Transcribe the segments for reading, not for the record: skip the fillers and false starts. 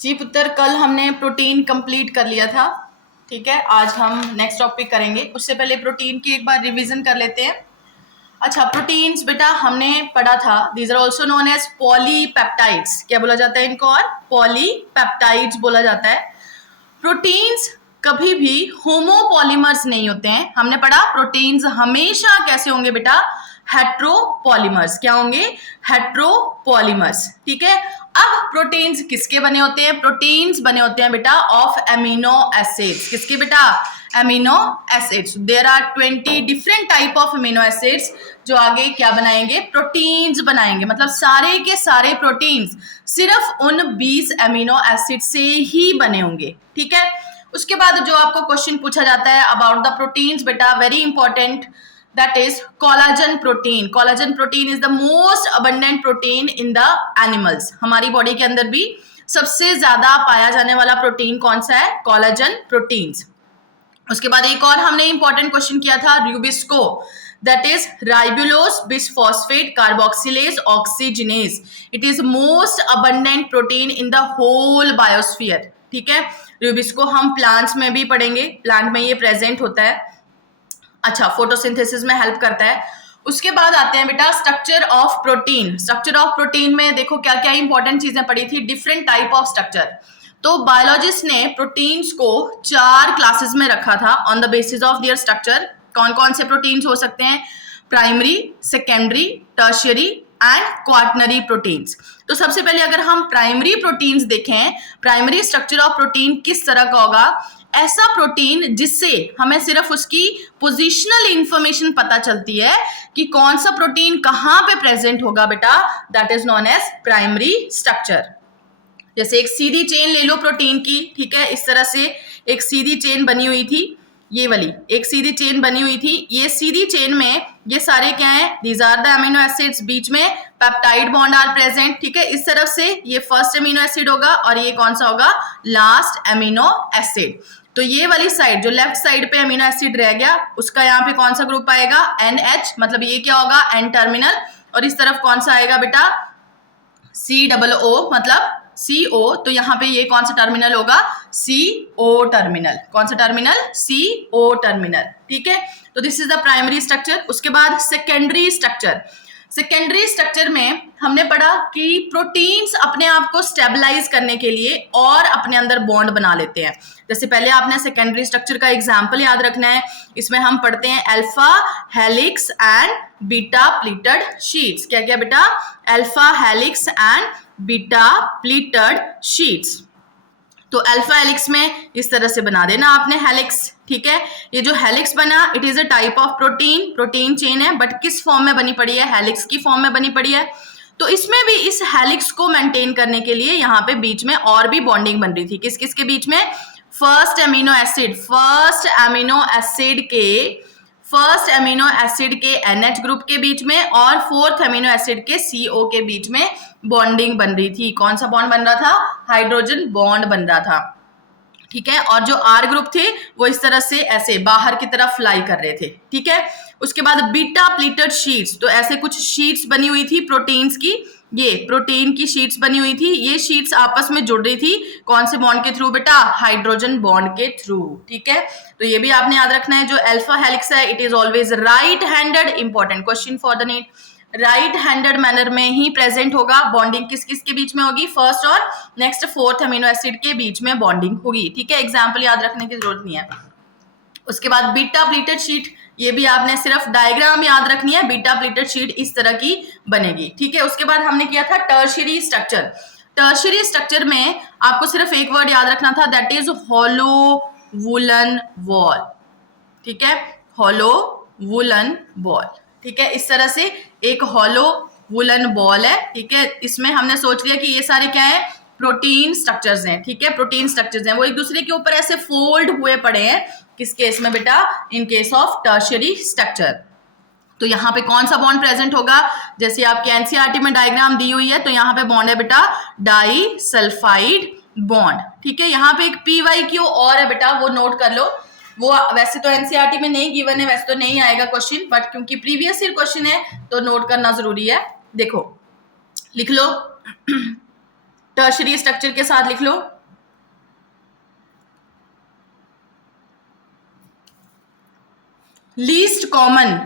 जी पुत्र, कल हमने प्रोटीन कंप्लीट कर लिया था। ठीक है, आज हम नेक्स्ट टॉपिक करेंगे। उससे पहले प्रोटीन की एक बार रिवीजन कर लेते हैं। अच्छा, प्रोटीन्स बेटा हमने पढ़ा था, these are also known as polypeptides. क्या बोला जाता है इनको? और पॉलीपेप्टाइड्स बोला जाता है। प्रोटीन्स कभी भी होमोपॉलीमर्स नहीं होते हैं। हमने पढ़ा प्रोटीन्स हमेशा कैसे होंगे बेटा? हेट्रोपॉलीमर्स। क्या होंगे? हेट्रोपॉलीमर्स। ठीक है। अब प्रोटीन्स किसके बने होते हैं? प्रोटीन्स बने होते हैं बेटा ऑफ एमिनो एसिड्स। किसके बेटा? Amino acids. There are 20 different type of amino acids जो आगे क्या बनाएंगे? प्रोटीन्स बनाएंगे। मतलब सारे के सारे प्रोटीन्स सिर्फ उन 20 एमिनो एसिड से ही बने होंगे। ठीक है। उसके बाद जो आपको क्वेश्चन पूछा जाता है अबाउट द प्रोटीन्स बेटा, very important, that is collagen protein. Collagen protein is the most abundant protein in the animals. हमारी बॉडी के अंदर भी सबसे ज्यादा पाया जाने वाला प्रोटीन कौन सा है? Collagen proteins. उसके बाद एक और हमने इंपॉर्टेंट क्वेश्चन किया था, rubisco, that is ribulose bisphosphate carboxylase oxygenase. It is most abundant protein in the whole biosphere. ठीक है। रूबिस्को हम प्लांट्स में भी पढ़ेंगे, प्लांट में ये प्रेजेंट होता है। अच्छा, फोटोसिंथेसिस में हेल्प करता है। उसके बाद आते हैं बेटा structure of protein. Structure of protein में देखो क्या क्या इंपॉर्टेंट चीजें पड़ी थी, डिफरेंट टाइप ऑफ स्ट्रक्चर। तो बायोलॉजिस्ट ने प्रोटीन्स को 4 क्लासेस में रखा था on the basis of their structure. कौन कौन से प्रोटीन्स हो सकते हैं? Primary, secondary, tertiary and quaternary proteins. तो सबसे पहले अगर हम प्राइमरी प्रोटीन्स देखें, प्राइमरी स्ट्रक्चर ऑफ प्रोटीन किस तरह का होगा? ऐसा प्रोटीन जिससे हमें सिर्फ उसकी पोजिशनल इंफॉर्मेशन पता चलती है कि कौन सा प्रोटीन कहां पे प्रेजेंट होगा बेटा, that is known as primary structure. जैसे एक सीधी चेन ले लो प्रोटीन की। ठीक है, इस तरह से एक सीधी चेन बनी हुई थी, ये वाली एक सीधी चेन बनी हुई थी। ये सीधी चेन में ये सारे क्या है? These are the amino acids. बीच में पेप्टाइड बॉन्ड आर प्रेजेंट। ठीक है, इस तरफ से ये फर्स्ट अमीनो एसिड होगा और ये कौन सा होगा? Last amino acid. तो ये वाली साइड जो लेफ्ट साइड पे अमीनो एसिड रह गया, उसका यहाँ पे कौन सा ग्रुप आएगा? NH। मतलब ये क्या होगा? N terminal. और इस तरफ कौन सा आएगा बेटा? COO मतलब CO। तो यहाँ पे ये कौन सा टर्मिनल होगा? CO terminal. कौन सा टर्मिनल? CO terminal. ठीक है, तो this is the primary structure. उसके बाद सेकेंडरी स्ट्रक्चर। सेकेंडरी स्ट्रक्चर में हमने पढ़ा कि प्रोटीन्स अपने आप को स्टेबलाइज करने के लिए और अपने अंदर बॉन्ड बना लेते हैं। जैसे पहले आपने सेकेंडरी स्ट्रक्चर का एग्जांपल याद रखना है। इसमें हम पढ़ते हैं alpha helix and beta pleated sheets. क्या क्या बेटा? Alpha helix and beta pleated sheets. तो अल्फा हेलिक्स में इस तरह से बना देना आपने हेलिक्स। ठीक है, ये जो हेलिक्स बना, it is a type of protein, protein chain है, बट किस फॉर्म में बनी पड़ी है? हेलिक्स की फॉर्म में बनी पड़ी है। तो इसमें भी इस हेलिक्स को मेंटेन करने के लिए यहाँ पे बीच में और भी बॉन्डिंग बन रही थी। किस किस के बीच में? फर्स्ट अमीनो एसिड के NH ग्रुप के बीच में और फोर्थ अमीनो एसिड के CO के बीच में बॉन्डिंग बन रही थी। कौन सा बॉन्ड बन रहा था? हाइड्रोजन बॉन्ड बन रहा था। ठीक है, और जो R ग्रुप थे वो इस तरह से ऐसे बाहर की तरफ फ्लाई कर रहे थे। ठीक है, उसके बाद बीटा प्लीटेड शीट्स। तो ऐसे कुछ शीट्स बनी हुई थी प्रोटीन्स की, ये प्रोटीन की शीट्स बनी हुई थी। ये शीट्स आपस में जुड़ रही थी कौन से बॉन्ड के थ्रू बेटा? हाइड्रोजन बॉन्ड के थ्रू। ठीक है, तो ये भी आपने याद रखना है। जो अल्फा हेलिक्स है, it is always right handed. Important question for the NEET, right handed manner में ही प्रेजेंट होगा। बॉन्डिंग किस किस के बीच में होगी? फर्स्ट और नेक्स्ट फोर्थ अमीनो एसिड के बीच में बॉन्डिंग होगी। ठीक है, एग्जाम्पल याद रखने की जरूरत नहीं है। उसके बाद बीटा प्लीटेड शीट, ये भी आपने सिर्फ डायग्राम याद रखनी है। बीटा प्लीटेड शीट इस तरह की बनेगी। ठीक है, उसके बाद हमने किया था टर्शियरी स्ट्रक्चर। टर्शियरी स्ट्रक्चर में आपको सिर्फ एक वर्ड याद रखना था, that is hollow woollen wall. ठीक है, हॉलो वुलन बॉल। ठीक है, इस तरह से एक हॉलो वुलन बॉल है। ठीक है, इसमें हमने सोच लिया कि ये सारे क्या है? प्रोटीन स्ट्रक्चर्स हैं। ठीक है, प्रोटीन स्ट्रक्चर्स हैं, वो एक दूसरे के ऊपर ऐसे फोल्ड हुए पड़े हैं। किस केस में बेटा? In case of tertiary structure. तो यहाँ पे कौन सा बॉन्ड प्रेजेंट होगा? जैसे आपके एनसीईआरटी में डायग्राम दी हुई है, तो यहाँ पे बॉन्ड है बेटा डाई सल्फाइड बॉन्ड। ठीक है, यहाँ पे एक PYQ और है बेटा, वो नोट कर लो। वो वैसे तो एनसीईआरटी में नहीं गिवन है, वैसे तो नहीं आएगा क्वेश्चन, बट क्योंकि प्रीवियस ईयर क्वेश्चन है तो नोट करना जरूरी है। देखो, लिख लो टर्शरी स्ट्रक्चर के साथ लिख लो। Least common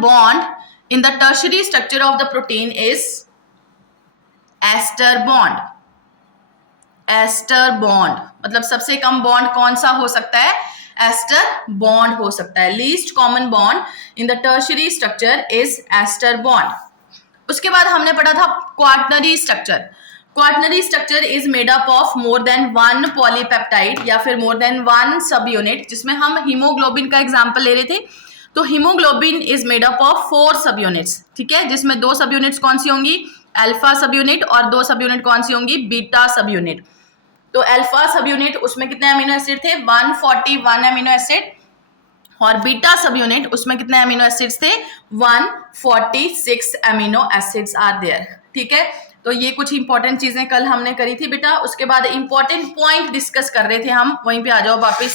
bond in the tertiary structure of the protein is ester bond. Ester bond मतलब सबसे कम बॉन्ड कौन सा हो सकता है? एस्टर बॉन्ड हो सकता है। Least common bond in the tertiary structure is ester bond. उसके बाद हमने पढ़ा था quaternary structure. Quaternary structure is made up of more than one polypeptide या फिर more than one sub unit, जिसमें हम हीमोग्लोबिन का एग्जांपल ले रहे थे। तो haemoglobin is made up of 4 sub units, ठीक है, जिसमें 2 सब यूनिट्स कौन सी होंगी? अल्फा सब यूनिट, और 2 सब यूनिट कौन सी होंगी? बीटा सब यूनिट। तो अल्फा सब यूनिट उसमें कितने अमीनो एसिड थे? 141 अमीनो एसिड, और बीटा सब यूनिट उसमें कितने अमीनो एसिड्स थे? 146 अमीनो एसिड्स आर देयर, ठीक है। तो ये कुछ इंपॉर्टेंट चीजें कल हमने करी थी बेटा। उसके बाद इंपॉर्टेंट पॉइंट डिस्कस कर रहे थे हम, वहीं पे आ जाओ वापिस,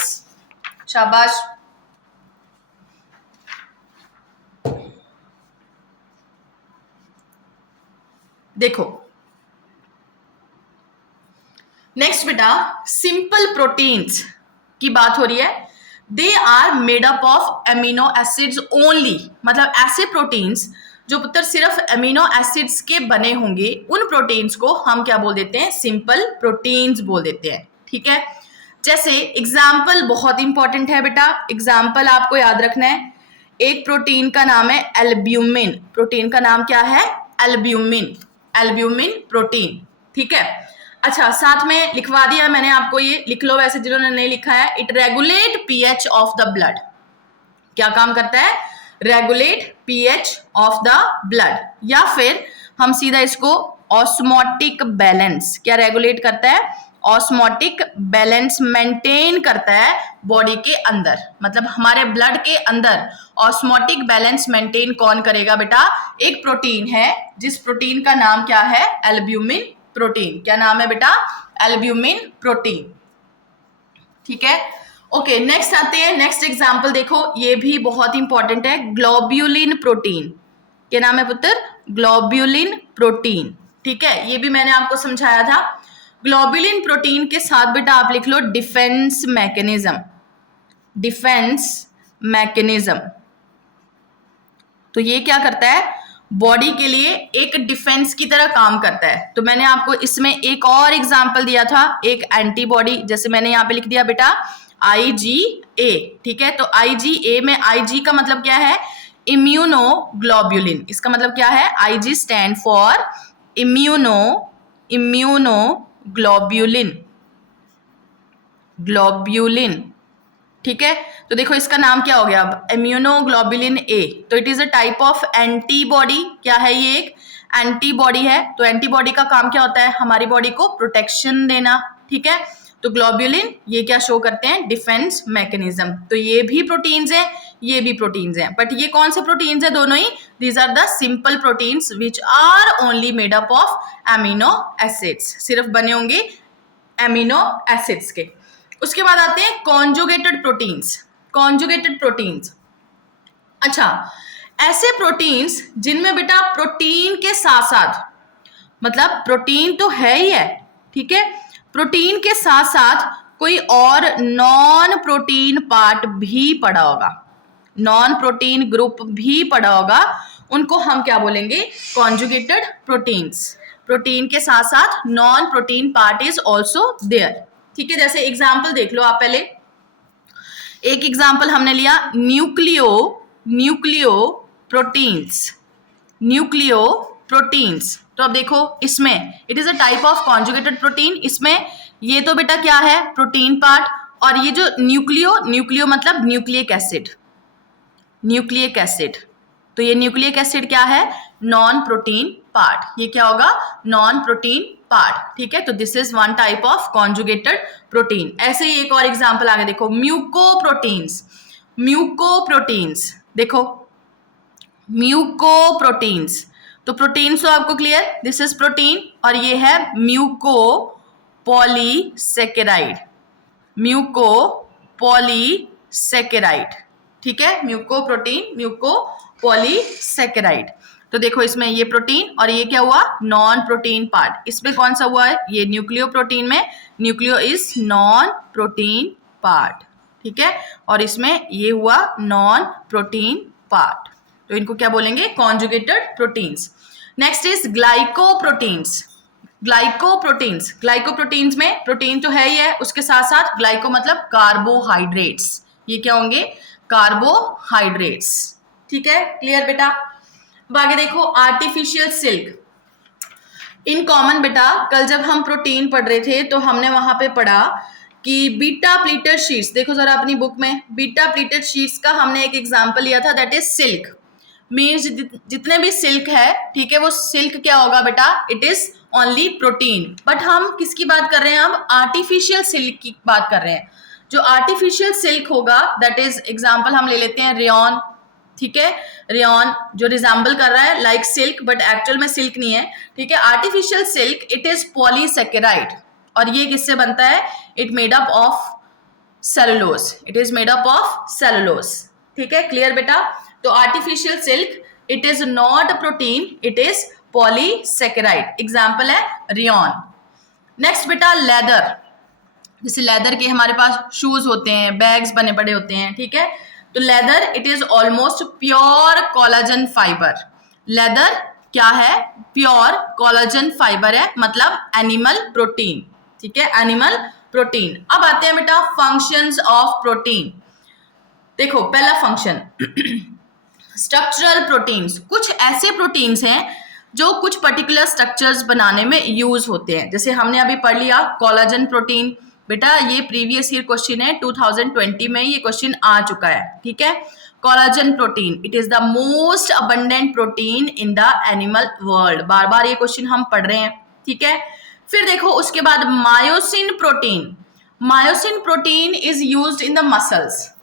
शाबाश। देखो नेक्स्ट बेटा, सिंपल प्रोटीन्स की बात हो रही है। They are made up of amino acids only, मतलब ऐसे प्रोटीन्स जो पुत्र सिर्फ एमिनो एसिड्स के बने होंगे, उन प्रोटीन्स को हम क्या बोल देते हैं? सिंपल प्रोटीन्स बोल देते हैं, ठीक है। जैसे एग्जाम्पल बहुत इंपॉर्टेंट है बेटा, एग्जाम्पल आपको याद रखना है। एक प्रोटीन का नाम है एल्ब्यूमिन। प्रोटीन का नाम क्या है? एल्ब्यूमिन, एल्ब्यूमिन प्रोटीन, ठीक है। अच्छा, साथ में लिखवा दिया मैंने आपको, ये लिख लो वैसे जिन्होंने नहीं लिखा है। It regulate pH of the blood. क्या काम करता है? Regulate pH of the blood, या फिर हम सीधा इसको ऑस्मोटिक बैलेंस, क्या रेगुलेट करता है? ऑस्मोटिक बैलेंस मेंटेन करता है बॉडी के अंदर, मतलब हमारे ब्लड के अंदर ऑस्मोटिक बैलेंस मेंटेन कौन करेगा बेटा? एक प्रोटीन है, जिस प्रोटीन का नाम क्या है? Albumin protein. क्या नाम है बेटा? एल्ब्यूमिन प्रोटीन, ठीक है। ओके, नेक्स्ट आते हैं। नेक्स्ट एग्जांपल देखो, ये भी बहुत इंपॉर्टेंट है। ग्लोब्यूलिन प्रोटीन, क्या नाम है पुत्र? ग्लोब्यूलिन प्रोटीन, ठीक है। ये भी मैंने आपको समझाया था। ग्लोब्यूलिन प्रोटीन के साथ बेटा आप लिख लो डिफेंस मैकेनिज्म। डिफेंस मैकेनिज्म, तो ये क्या करता है? बॉडी के लिए एक डिफेंस की तरह काम करता है। तो मैंने आपको इसमें एक और एग्जांपल दिया था, एक एंटीबॉडी, जैसे मैंने यहाँ पे लिख दिया बेटा IgA, ठीक है। तो IgA में IG का मतलब क्या है? इम्यूनोग्लोब्यूलिन। इसका मतलब क्या है? IG stand for immunoglobulin, globulin, ठीक है। तो देखो इसका नाम क्या हो गया अब? Immunoglobulin A। तो it is a type of antibody. क्या है ये? एक एंटीबॉडी है। तो एंटीबॉडी का काम क्या होता है? हमारी बॉडी को प्रोटेक्शन देना, ठीक है। तो ग्लोबुलिन ये क्या शो करते हैं? Defence mechanism. तो ये भी प्रोटीन्स हैं, ये भी प्रोटीन्स हैं, बट ये कौन से प्रोटीन्स हैं? दोनों ही। These are the simple proteins which are only made up of amino acids, सिर्फ बने होंगे एमिनो एसिड्स के। उसके बाद आते हैं कॉन्जुगेटेड प्रोटीन्स। कॉन्जुगेटेड प्रोटीन्स, अच्छा, ऐसे प्रोटीन्स जिनमें बेटा प्रोटीन के साथ साथ, मतलब प्रोटीन तो है ही है, ठीक है, प्रोटीन के साथ साथ कोई और नॉन प्रोटीन पार्ट भी पड़ा होगा, नॉन प्रोटीन ग्रुप भी पड़ा होगा, उनको हम क्या बोलेंगे? Conjugated proteins. प्रोटीन के साथ साथ non protein part is also there, ठीक है। जैसे एग्जाम्पल देख लो आप पहले। एक एग्जाम्पल हमने लिया न्यूक्लियो प्रोटीन्स, न्यूक्लियो प्रोटीन्स। तो अब देखो इसमें it is a type of conjugated protein. इसमें ये तो बेटा क्या है? Protein part. और ये जो न्यूक्लियो मतलब न्यूक्लिक एसिड, न्यूक्लिक एसिड। तो ये न्यूक्लिक एसिड क्या है? Non protein part. ये क्या होगा? नॉन प्रोटीन पार्ट, ठीक है। तो this is one type of conjugated protein. ऐसे ही एक और एग्जांपल आगे देखो, म्यूकोप्रोटीन्स। म्यूकोप्रोटीन्स देखो, म्यूकोप्रोटीन्स। तो प्रोटीन्स तो आपको क्लियर, दिस इज प्रोटीन, और ये है म्यूकोपॉलीसेकेराइड, म्यूकोपॉलीसेकेराइड, ठीक है। Mucoprotein, mucopolysaccharide. तो देखो इसमें ये प्रोटीन और ये क्या हुआ, नॉन प्रोटीन पार्ट। इसमें कौन सा हुआ है, ये न्यूक्लियो प्रोटीन में nucleo is non protein part, ठीक है, और इसमें ये हुआ नॉन प्रोटीन पार्ट। तो इनको क्या बोलेंगे, conjugated proteins. Next is glycoproteins. Glycoproteins में प्रोटीन तो है ही है, उसके साथ साथ ग्लाइको मतलब कार्बोहाइड्रेट्स, ये क्या होंगे, कार्बोहाइड्रेट्स, ठीक है, क्लियर बेटा। अब आगे देखो आर्टिफिशियल सिल्क। इन कॉमन बेटा कल जब हम प्रोटीन पढ़ रहे थे तो हमने वहां पे पढ़ा कि बीटा प्लीटेड शीट्स, देखो जरा अपनी बुक में, बीटा प्लीटेड शीट्स का हमने एक एग्जांपल लिया था, दैट इज सिल्क। मीन्स जितने भी सिल्क है, ठीक है, वो सिल्क क्या होगा बेटा, it is only protein. But हम किसकी बात कर रहे हैं, हम आर्टिफिशियल सिल्क की बात कर रहे हैं। जो आर्टिफिशियल सिल्क होगा, दैट इज एग्जाम्पल हम ले लेते हैं रेयॉन, ठीक है, रेयॉन जो रिजेंबल कर रहा है लाइक सिल्क बट एक्चुअल में सिल्क नहीं है, ठीक है। Artificial silk it is polysaccharide, और ये किससे बनता है, it made up of cellulose, it is made up of cellulose, ठीक है, क्लियर बेटा। तो artificial silk it is not protein, it is polysaccharide, example है रेयॉन। नेक्स्ट बेटा लेदर, जैसे लेदर के हमारे पास शूज होते हैं, बैग्स बने पड़े होते हैं, ठीक है। तो leather it is almost pure collagen fibre. Leather क्या है, प्योर कोलाजन फाइबर है, मतलब एनिमल प्रोटीन, ठीक है, एनिमल प्रोटीन। अब आते हैं बेटा फंक्शंस ऑफ प्रोटीन। देखो पहला फंक्शन स्ट्रक्चरल प्रोटीन्स। कुछ ऐसे प्रोटीन्स हैं जो कुछ पर्टिकुलर स्ट्रक्चर्स बनाने में यूज होते हैं। जैसे हमने अभी पढ़ लिया कोलाजन प्रोटीन, बेटा ये प्रीवियस ईयर क्वेश्चन है, 2020 में ये क्वेश्चन आ चुका है, ठीक है। Collagen protein it is the most abundant protein in the animal world, बार बार ये क्वेश्चन हम पढ़ रहे हैं, ठीक है। फिर देखो उसके बाद myosin protein. Myosin protein is used in the muscles.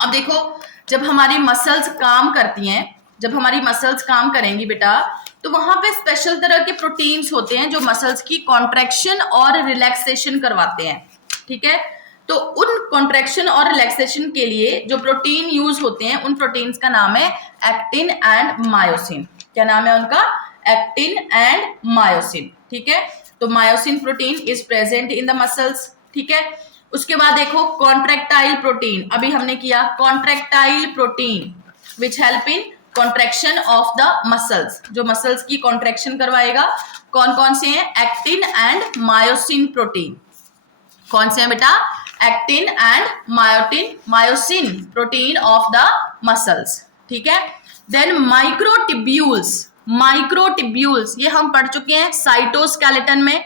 अब देखो जब हमारी मसल्स काम करती हैं, जब हमारी मसल्स काम करेंगी बेटा, तो वहां पे स्पेशल तरह के प्रोटीन्स होते हैं जो मसल्स की कॉन्ट्रैक्शन और रिलैक्सेशन करवाते हैं, ठीक है। तो उन कॉन्ट्रैक्शन और रिलैक्सेशन के लिए जो प्रोटीन यूज होते हैं, उन प्रोटीन्स का नाम है एक्टिन एंड मायोसिन। क्या नाम है उनका, एक्टिन एंड मायोसिन, ठीक है। तो myosin protein is present in the muscles, ठीक है। उसके बाद देखो कॉन्ट्रैक्टाइल प्रोटीन, अभी हमने किया contractile protein which help in contraction of the muscles, जो मसल्स की कॉन्ट्रैक्शन करवाएगा। कौन कौन से हैं, एक्टिन एंड मायोसिन प्रोटीन। कौन से हैं बेटा, actin and myosin protein of the muscles, ठीक है। देन माइक्रोटिब्यूल्स ये हम पढ़ चुके हैं साइटोस्केलेटन में।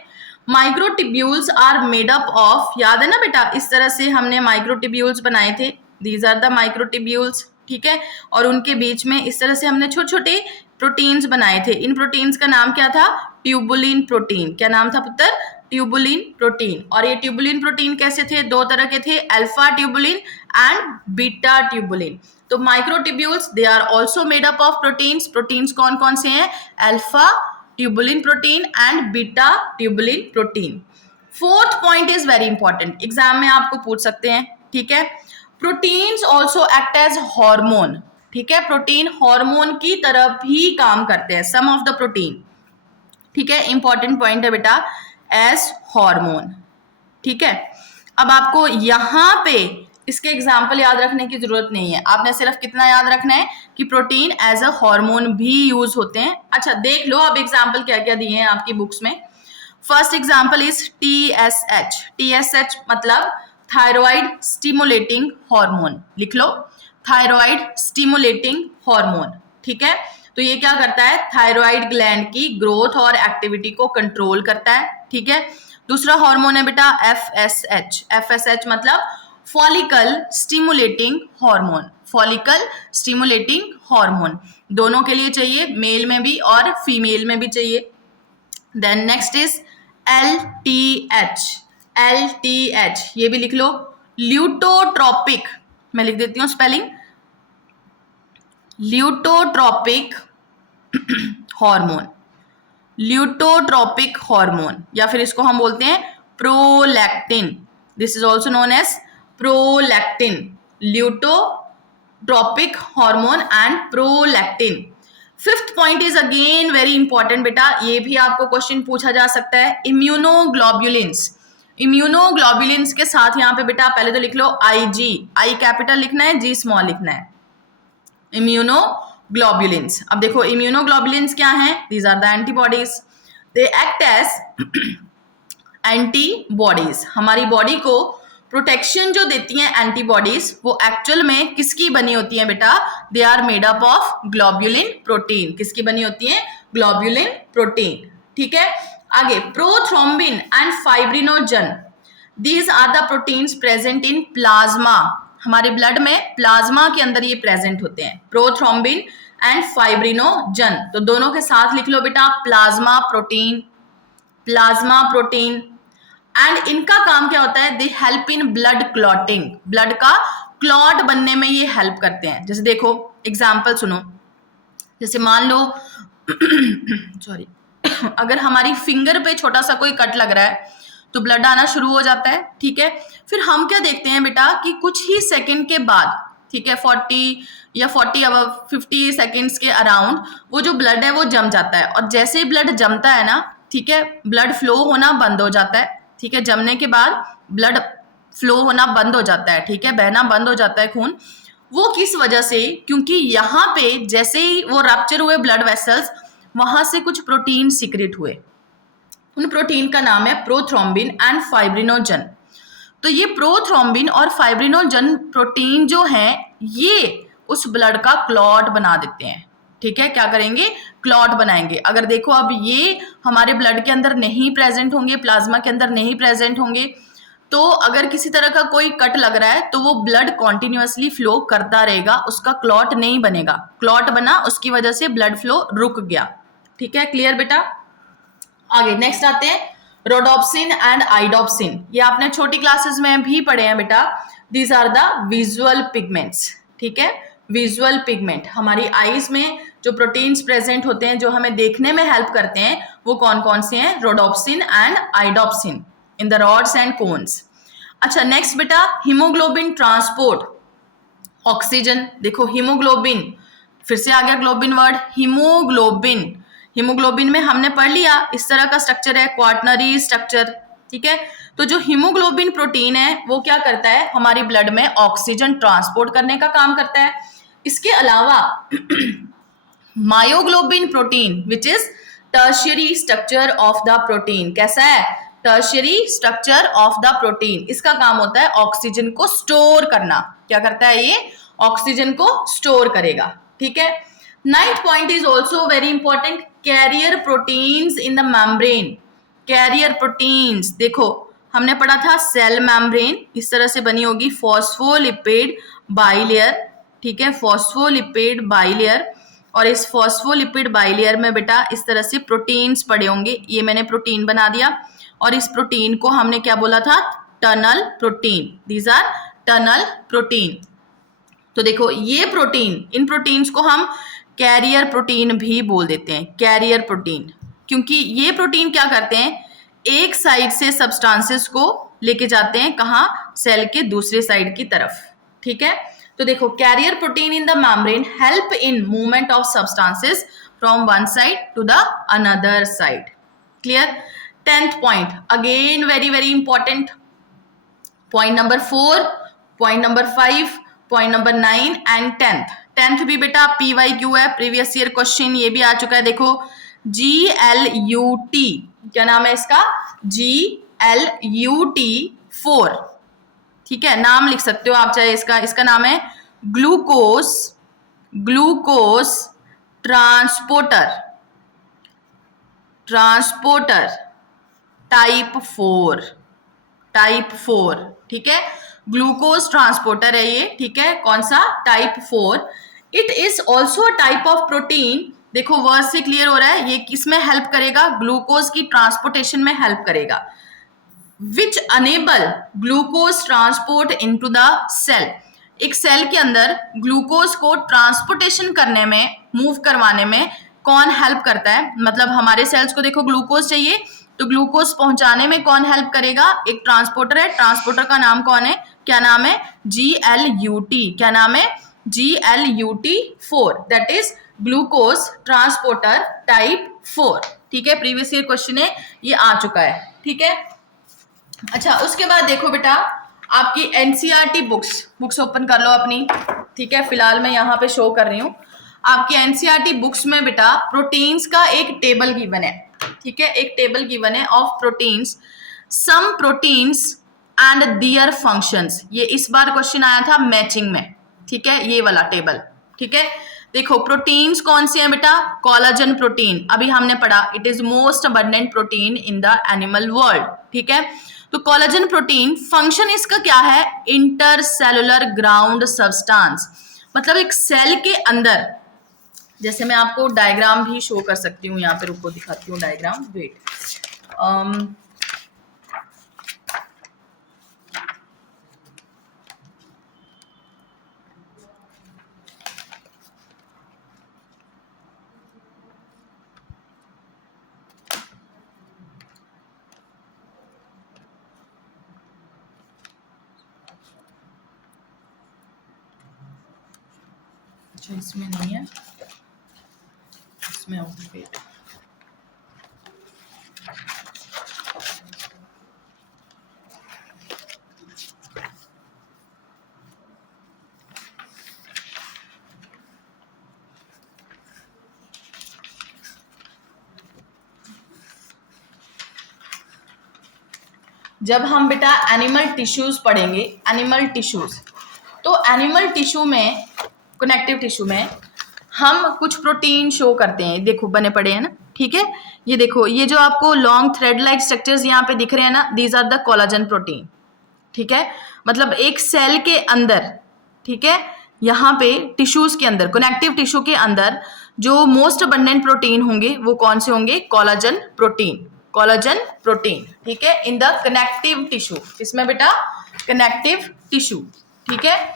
Microtubules are made up of, याद है ना बेटा, इस तरह से हमने माइक्रोटिब्यूल्स बनाए थे, दीज आर द माइक्रोटिब्यूल्स, ठीक है। और उनके बीच में इस तरह से हमने छोटे छोटे प्रोटीन्स बनाए थे। इन प्रोटीन्स का नाम क्या था, ट्यूबुलिन प्रोटीन। क्या नाम था पुत्र, ट्यूबुलिन प्रोटीन। और ये ट्यूबुलिन प्रोटीन कैसे थे, दो तरह के थे, alpha tubulin and beta tubulin. तो microtubules they are also made up of proteins. Proteins कौन कौन से हैं, alpha tubulin protein and beta tubulin protein. Fourth point is very important, exam में आपको पूछ सकते हैं, ठीक है। Proteins also act as hormone, ठीक है। प्रोटीन हार्मोन की तरह भी काम करते हैं, सम ऑफ द प्रोटीन, ठीक है। इंपॉर्टेंट पॉइंट है बेटा, एज हार्मोन, ठीक है। अब आपको यहां पे इसके एग्जाम्पल याद रखने की जरूरत नहीं है, आपने सिर्फ कितना याद रखना है कि प्रोटीन एज अ हार्मोन भी यूज होते हैं। अच्छा देख लो अब एग्जाम्पल क्या क्या दिए हैं आपकी बुक्स में। First example is TSH। TSH मतलब थायराइड स्टिमुलेटिंग हार्मोन, लिख लो, थायराइड स्टिमुलेटिंग हार्मोन, ठीक है। तो ये क्या करता है, थायराइड ग्लैंड की ग्रोथ और एक्टिविटी को कंट्रोल करता है, ठीक है। दूसरा हार्मोन है बेटा FSH। FSH मतलब follicle stimulating hormone. Follicle stimulating hormone दोनों के लिए चाहिए, मेल में भी और फीमेल में भी चाहिए। Then next is LTH। LTH ये भी लिख लो, ल्यूटोट्रोपिक, मैं लिख देती हूँ spelling, luteotropic hormone, luteotropic hormone, या फिर इसको हम बोलते हैं prolactin. This is also known as prolactin, luteotropic hormone and prolactin. Fifth point is again very important बेटा, ये भी आपको क्वेश्चन पूछा जा सकता है, इम्यूनोग्लोब्युलिन्स। इम्यूनोग्लोब्युलिन्स के साथ यहाँ पे बेटा पहले तो लिख लो IG, आई कैपिटल लिखना है, G स्मॉल लिखना है, इम्यूनोग्लोब्युलिन्स। अब देखो इम्यूनोग्लोब्युलिन्स क्या हैं, these are the antibodies, they act as antibodies, हमारी बॉडी को प्रोटेक्शन जो देती हैं एंटीबॉडीज, वो एक्चुअल में किसकी बनी होती हैं बेटा, they are made up of globulin protein, किसकी बनी होती हैं, ग्लोब्युलिन प्रोटीन। ठीक है, आगे prothrombin and fibrinogen, these are the proteins present in plasma, हमारे ब्लड में प्लाज्मा के अंदर ये प्रेजेंट होते हैं, प्रोथ्रोम्बिन एंड फाइब्रिनोजन। तो दोनों के साथ लिख लो बेटा plasma protein, plasma protein. And इनका काम क्या होता है, they help in blood clotting, blood का क्लॉट बनने में ये हेल्प करते हैं। जैसे देखो एग्जाम्पल सुनो, जैसे मान लो सॉरी अगर हमारी फिंगर पे छोटा सा कोई कट लग रहा है तो ब्लड आना शुरू हो जाता है। ठीक है, फिर हम क्या देखते हैं बेटा कि कुछ ही सेकंड के बाद, ठीक है 40 या 50 सेकंड्स के अराउंड वो जो ब्लड है वो जम जाता है, और जैसे ही ब्लड जमता है ना, ठीक है, ब्लड फ्लो होना बंद हो जाता है। ठीक है, जमने के बाद ब्लड फ्लो होना बंद हो जाता है, ठीक है, बहना बंद हो जाता है खून। वो किस वजह से, क्योंकि यहाँ पे जैसे ही वो रप्चर हुए ब्लड वेसल्स, वहां से कुछ प्रोटीन सिक्रेट हुए, उन प्रोटीन का नाम है प्रोथ्रोम्बिन एंड फाइब्रिनोजन। तो ये प्रोथ्रोम्बिन और फाइब्रिनोजन प्रोटीन जो हैं, ये उस ब्लड का क्लॉट बना देते हैं। ठीक है, क्या करेंगे, क्लॉट बनाएंगे। अगर देखो अब ये हमारे ब्लड के अंदर नहीं प्रेजेंट होंगे, प्लाज्मा के अंदर नहीं प्रेजेंट होंगे, तो अगर किसी तरह का कोई कट लग रहा है तो वो ब्लड कॉन्टिन्यूअसली फ्लो करता रहेगा, उसका क्लॉट नहीं बनेगा। क्लॉट बना, उसकी वजह से ब्लड फ्लो रुक गया। ठीक है, क्लियर बेटा। आगे नेक्स्ट आते हैं रोडोप्सिन एंड आइडोप्सिन, ये आपने छोटी क्लासेस में भी पढ़े हैं बेटा। These are the visual pigments. ठीक है, विजुअल पिगमेंट, हमारी आईज में जो प्रोटीन्स प्रेजेंट होते हैं जो हमें देखने में हेल्प करते हैं, वो कौन कौन से हैं, rhodopsin and iodopsin in the rods and cones. अच्छा नेक्स्ट बेटा, हीमोग्लोबिन ट्रांसपोर्ट ऑक्सीजन। देखो हीमोग्लोबिन, फिर से आ गया ग्लोबिन वर्ड, हीमोग्लोबिन। हीमोग्लोबिन में हमने पढ़ लिया इस तरह का स्ट्रक्चर है, क्वाटर्नरी स्ट्रक्चर। ठीक है, तो जो हीमोग्लोबिन प्रोटीन है वो क्या करता है, हमारी ब्लड में ऑक्सीजन ट्रांसपोर्ट करने का काम करता है। इसके अलावा myoglobin protein which is tertiary structure of the protein, कैसा है, tertiary structure of the protein, इसका काम होता है ऑक्सीजन को स्टोर करना। क्या करता है ये, ऑक्सीजन को स्टोर करेगा। ठीक है, ninth point is also very important, carrier proteins in the membrane. Carrier proteins, देखो हमने पढ़ा था सेल मेम्ब्रेन इस तरह से बनी होगी, फॉस्फोलिपिड बाइलेयर। ठीक है, फॉस्फोलिपिड बाइलेयर, और इस फॉस्फोलिपिड बाइलेयर में बेटा इस तरह से प्रोटीन्स पड़े होंगे। ये मैंने प्रोटीन बना दिया, और इस प्रोटीन को हमने क्या बोला था, tunnel protein. These are tunnel protein. तो देखो ये प्रोटीन, इन प्रोटीन्स को हम कैरियर प्रोटीन भी बोल देते हैं, कैरियर प्रोटीन, क्योंकि ये प्रोटीन क्या करते हैं, एक साइड से सब्सटेंसेस को लेके जाते हैं, कहाँ, सेल के दूसरे साइड की तरफ। ठीक है, तो देखो carrier protein in the membrane help in movement of substances from one side to the another side. Clear. 10th point again very very important, point number 4, point number 5, point number 9 and 10th भी बेटा PYQ है, previous year question ये भी आ चुका है। देखो GLUT, क्या नाम है इसका, GLUT4। ठीक है, नाम लिख सकते हो आप चाहे, इसका नाम है ग्लूकोज ट्रांसपोर्टर टाइप 4। ठीक है, ग्लूकोज ट्रांसपोर्टर है ये। ठीक है, कौन सा, type 4। It is also type of protein. देखो वर्ड से क्लियर हो रहा है, ये किसमें हेल्प करेगा, ग्लूकोज की ट्रांसपोर्टेशन में हेल्प करेगा। Which enable glucose transport into the cell, एक सेल के अंदर ग्लूकोज को ट्रांसपोर्टेशन करने में, मूव करवाने में कौन हेल्प करता है, मतलब हमारे सेल्स को देखो ग्लूकोज चाहिए, तो ग्लूकोज पहुंचाने में कौन हेल्प करेगा, एक ट्रांसपोर्टर है। ट्रांसपोर्टर का नाम कौन है, क्या नाम है, GLUT। क्या नाम है, GLUT4, that is glucose transporter type 4। ठीक है, प्रीवियस ईयर क्वेश्चन है, ये आ चुका है। ठीक है, अच्छा उसके बाद देखो बेटा, आपकी एनसीईआरटी बुक्स ओपन कर लो अपनी। ठीक है, फिलहाल मैं यहाँ पे शो कर रही हूँ आपकी एनसीईआरटी बुक्स में बेटा प्रोटीन्स का एक टेबल गिवन है। ठीक है, एक टेबल गिवन है of proteins, some proteins and their functions. ये इस बार क्वेश्चन आया था मैचिंग में। ठीक है, ये वाला टेबल। ठीक है, देखो प्रोटीन्स कौन से हैं बेटा, कोलाजन प्रोटीन अभी हमने पढ़ा, it is most abundant protein in the animal world. ठीक है, तो कोलाजन प्रोटीन फंक्शन इसका क्या है, इंटरसेलुलर ग्राउंड सब्सटेंस, मतलब एक सेल के अंदर, जैसे मैं आपको डायग्राम भी शो कर सकती हूँ, यहाँ पे रुको दिखाती हूँ डायग्राम, वेट। अच्छा इसमें नहीं है, इसमें वेट, जब हम बेटा एनिमल टिश्यूज पढ़ेंगे, एनिमल टिश्यूज, तो एनिमल टिश्यू में, कनेक्टिव टिश्यू में हम कुछ प्रोटीन शो करते हैं, देखो बने पड़े हैं ना। ठीक है, ये देखो, ये जो आपको लॉन्ग थ्रेड लाइक स्ट्रक्चर्स यहाँ पे दिख रहे हैं ना, these are the collagen protein. ठीक है, मतलब एक सेल के अंदर, ठीक है, यहाँ पे टिश्यूज के अंदर, कनेक्टिव टिश्यू के अंदर जो मोस्ट अबंडेंट प्रोटीन होंगे वो कौन से होंगे, कोलाजन प्रोटीन, कोलाजन प्रोटीन। ठीक है, इन द कनेक्टिव टिश्यू, इसमें बेटा कनेक्टिव टिश्यू। ठीक है,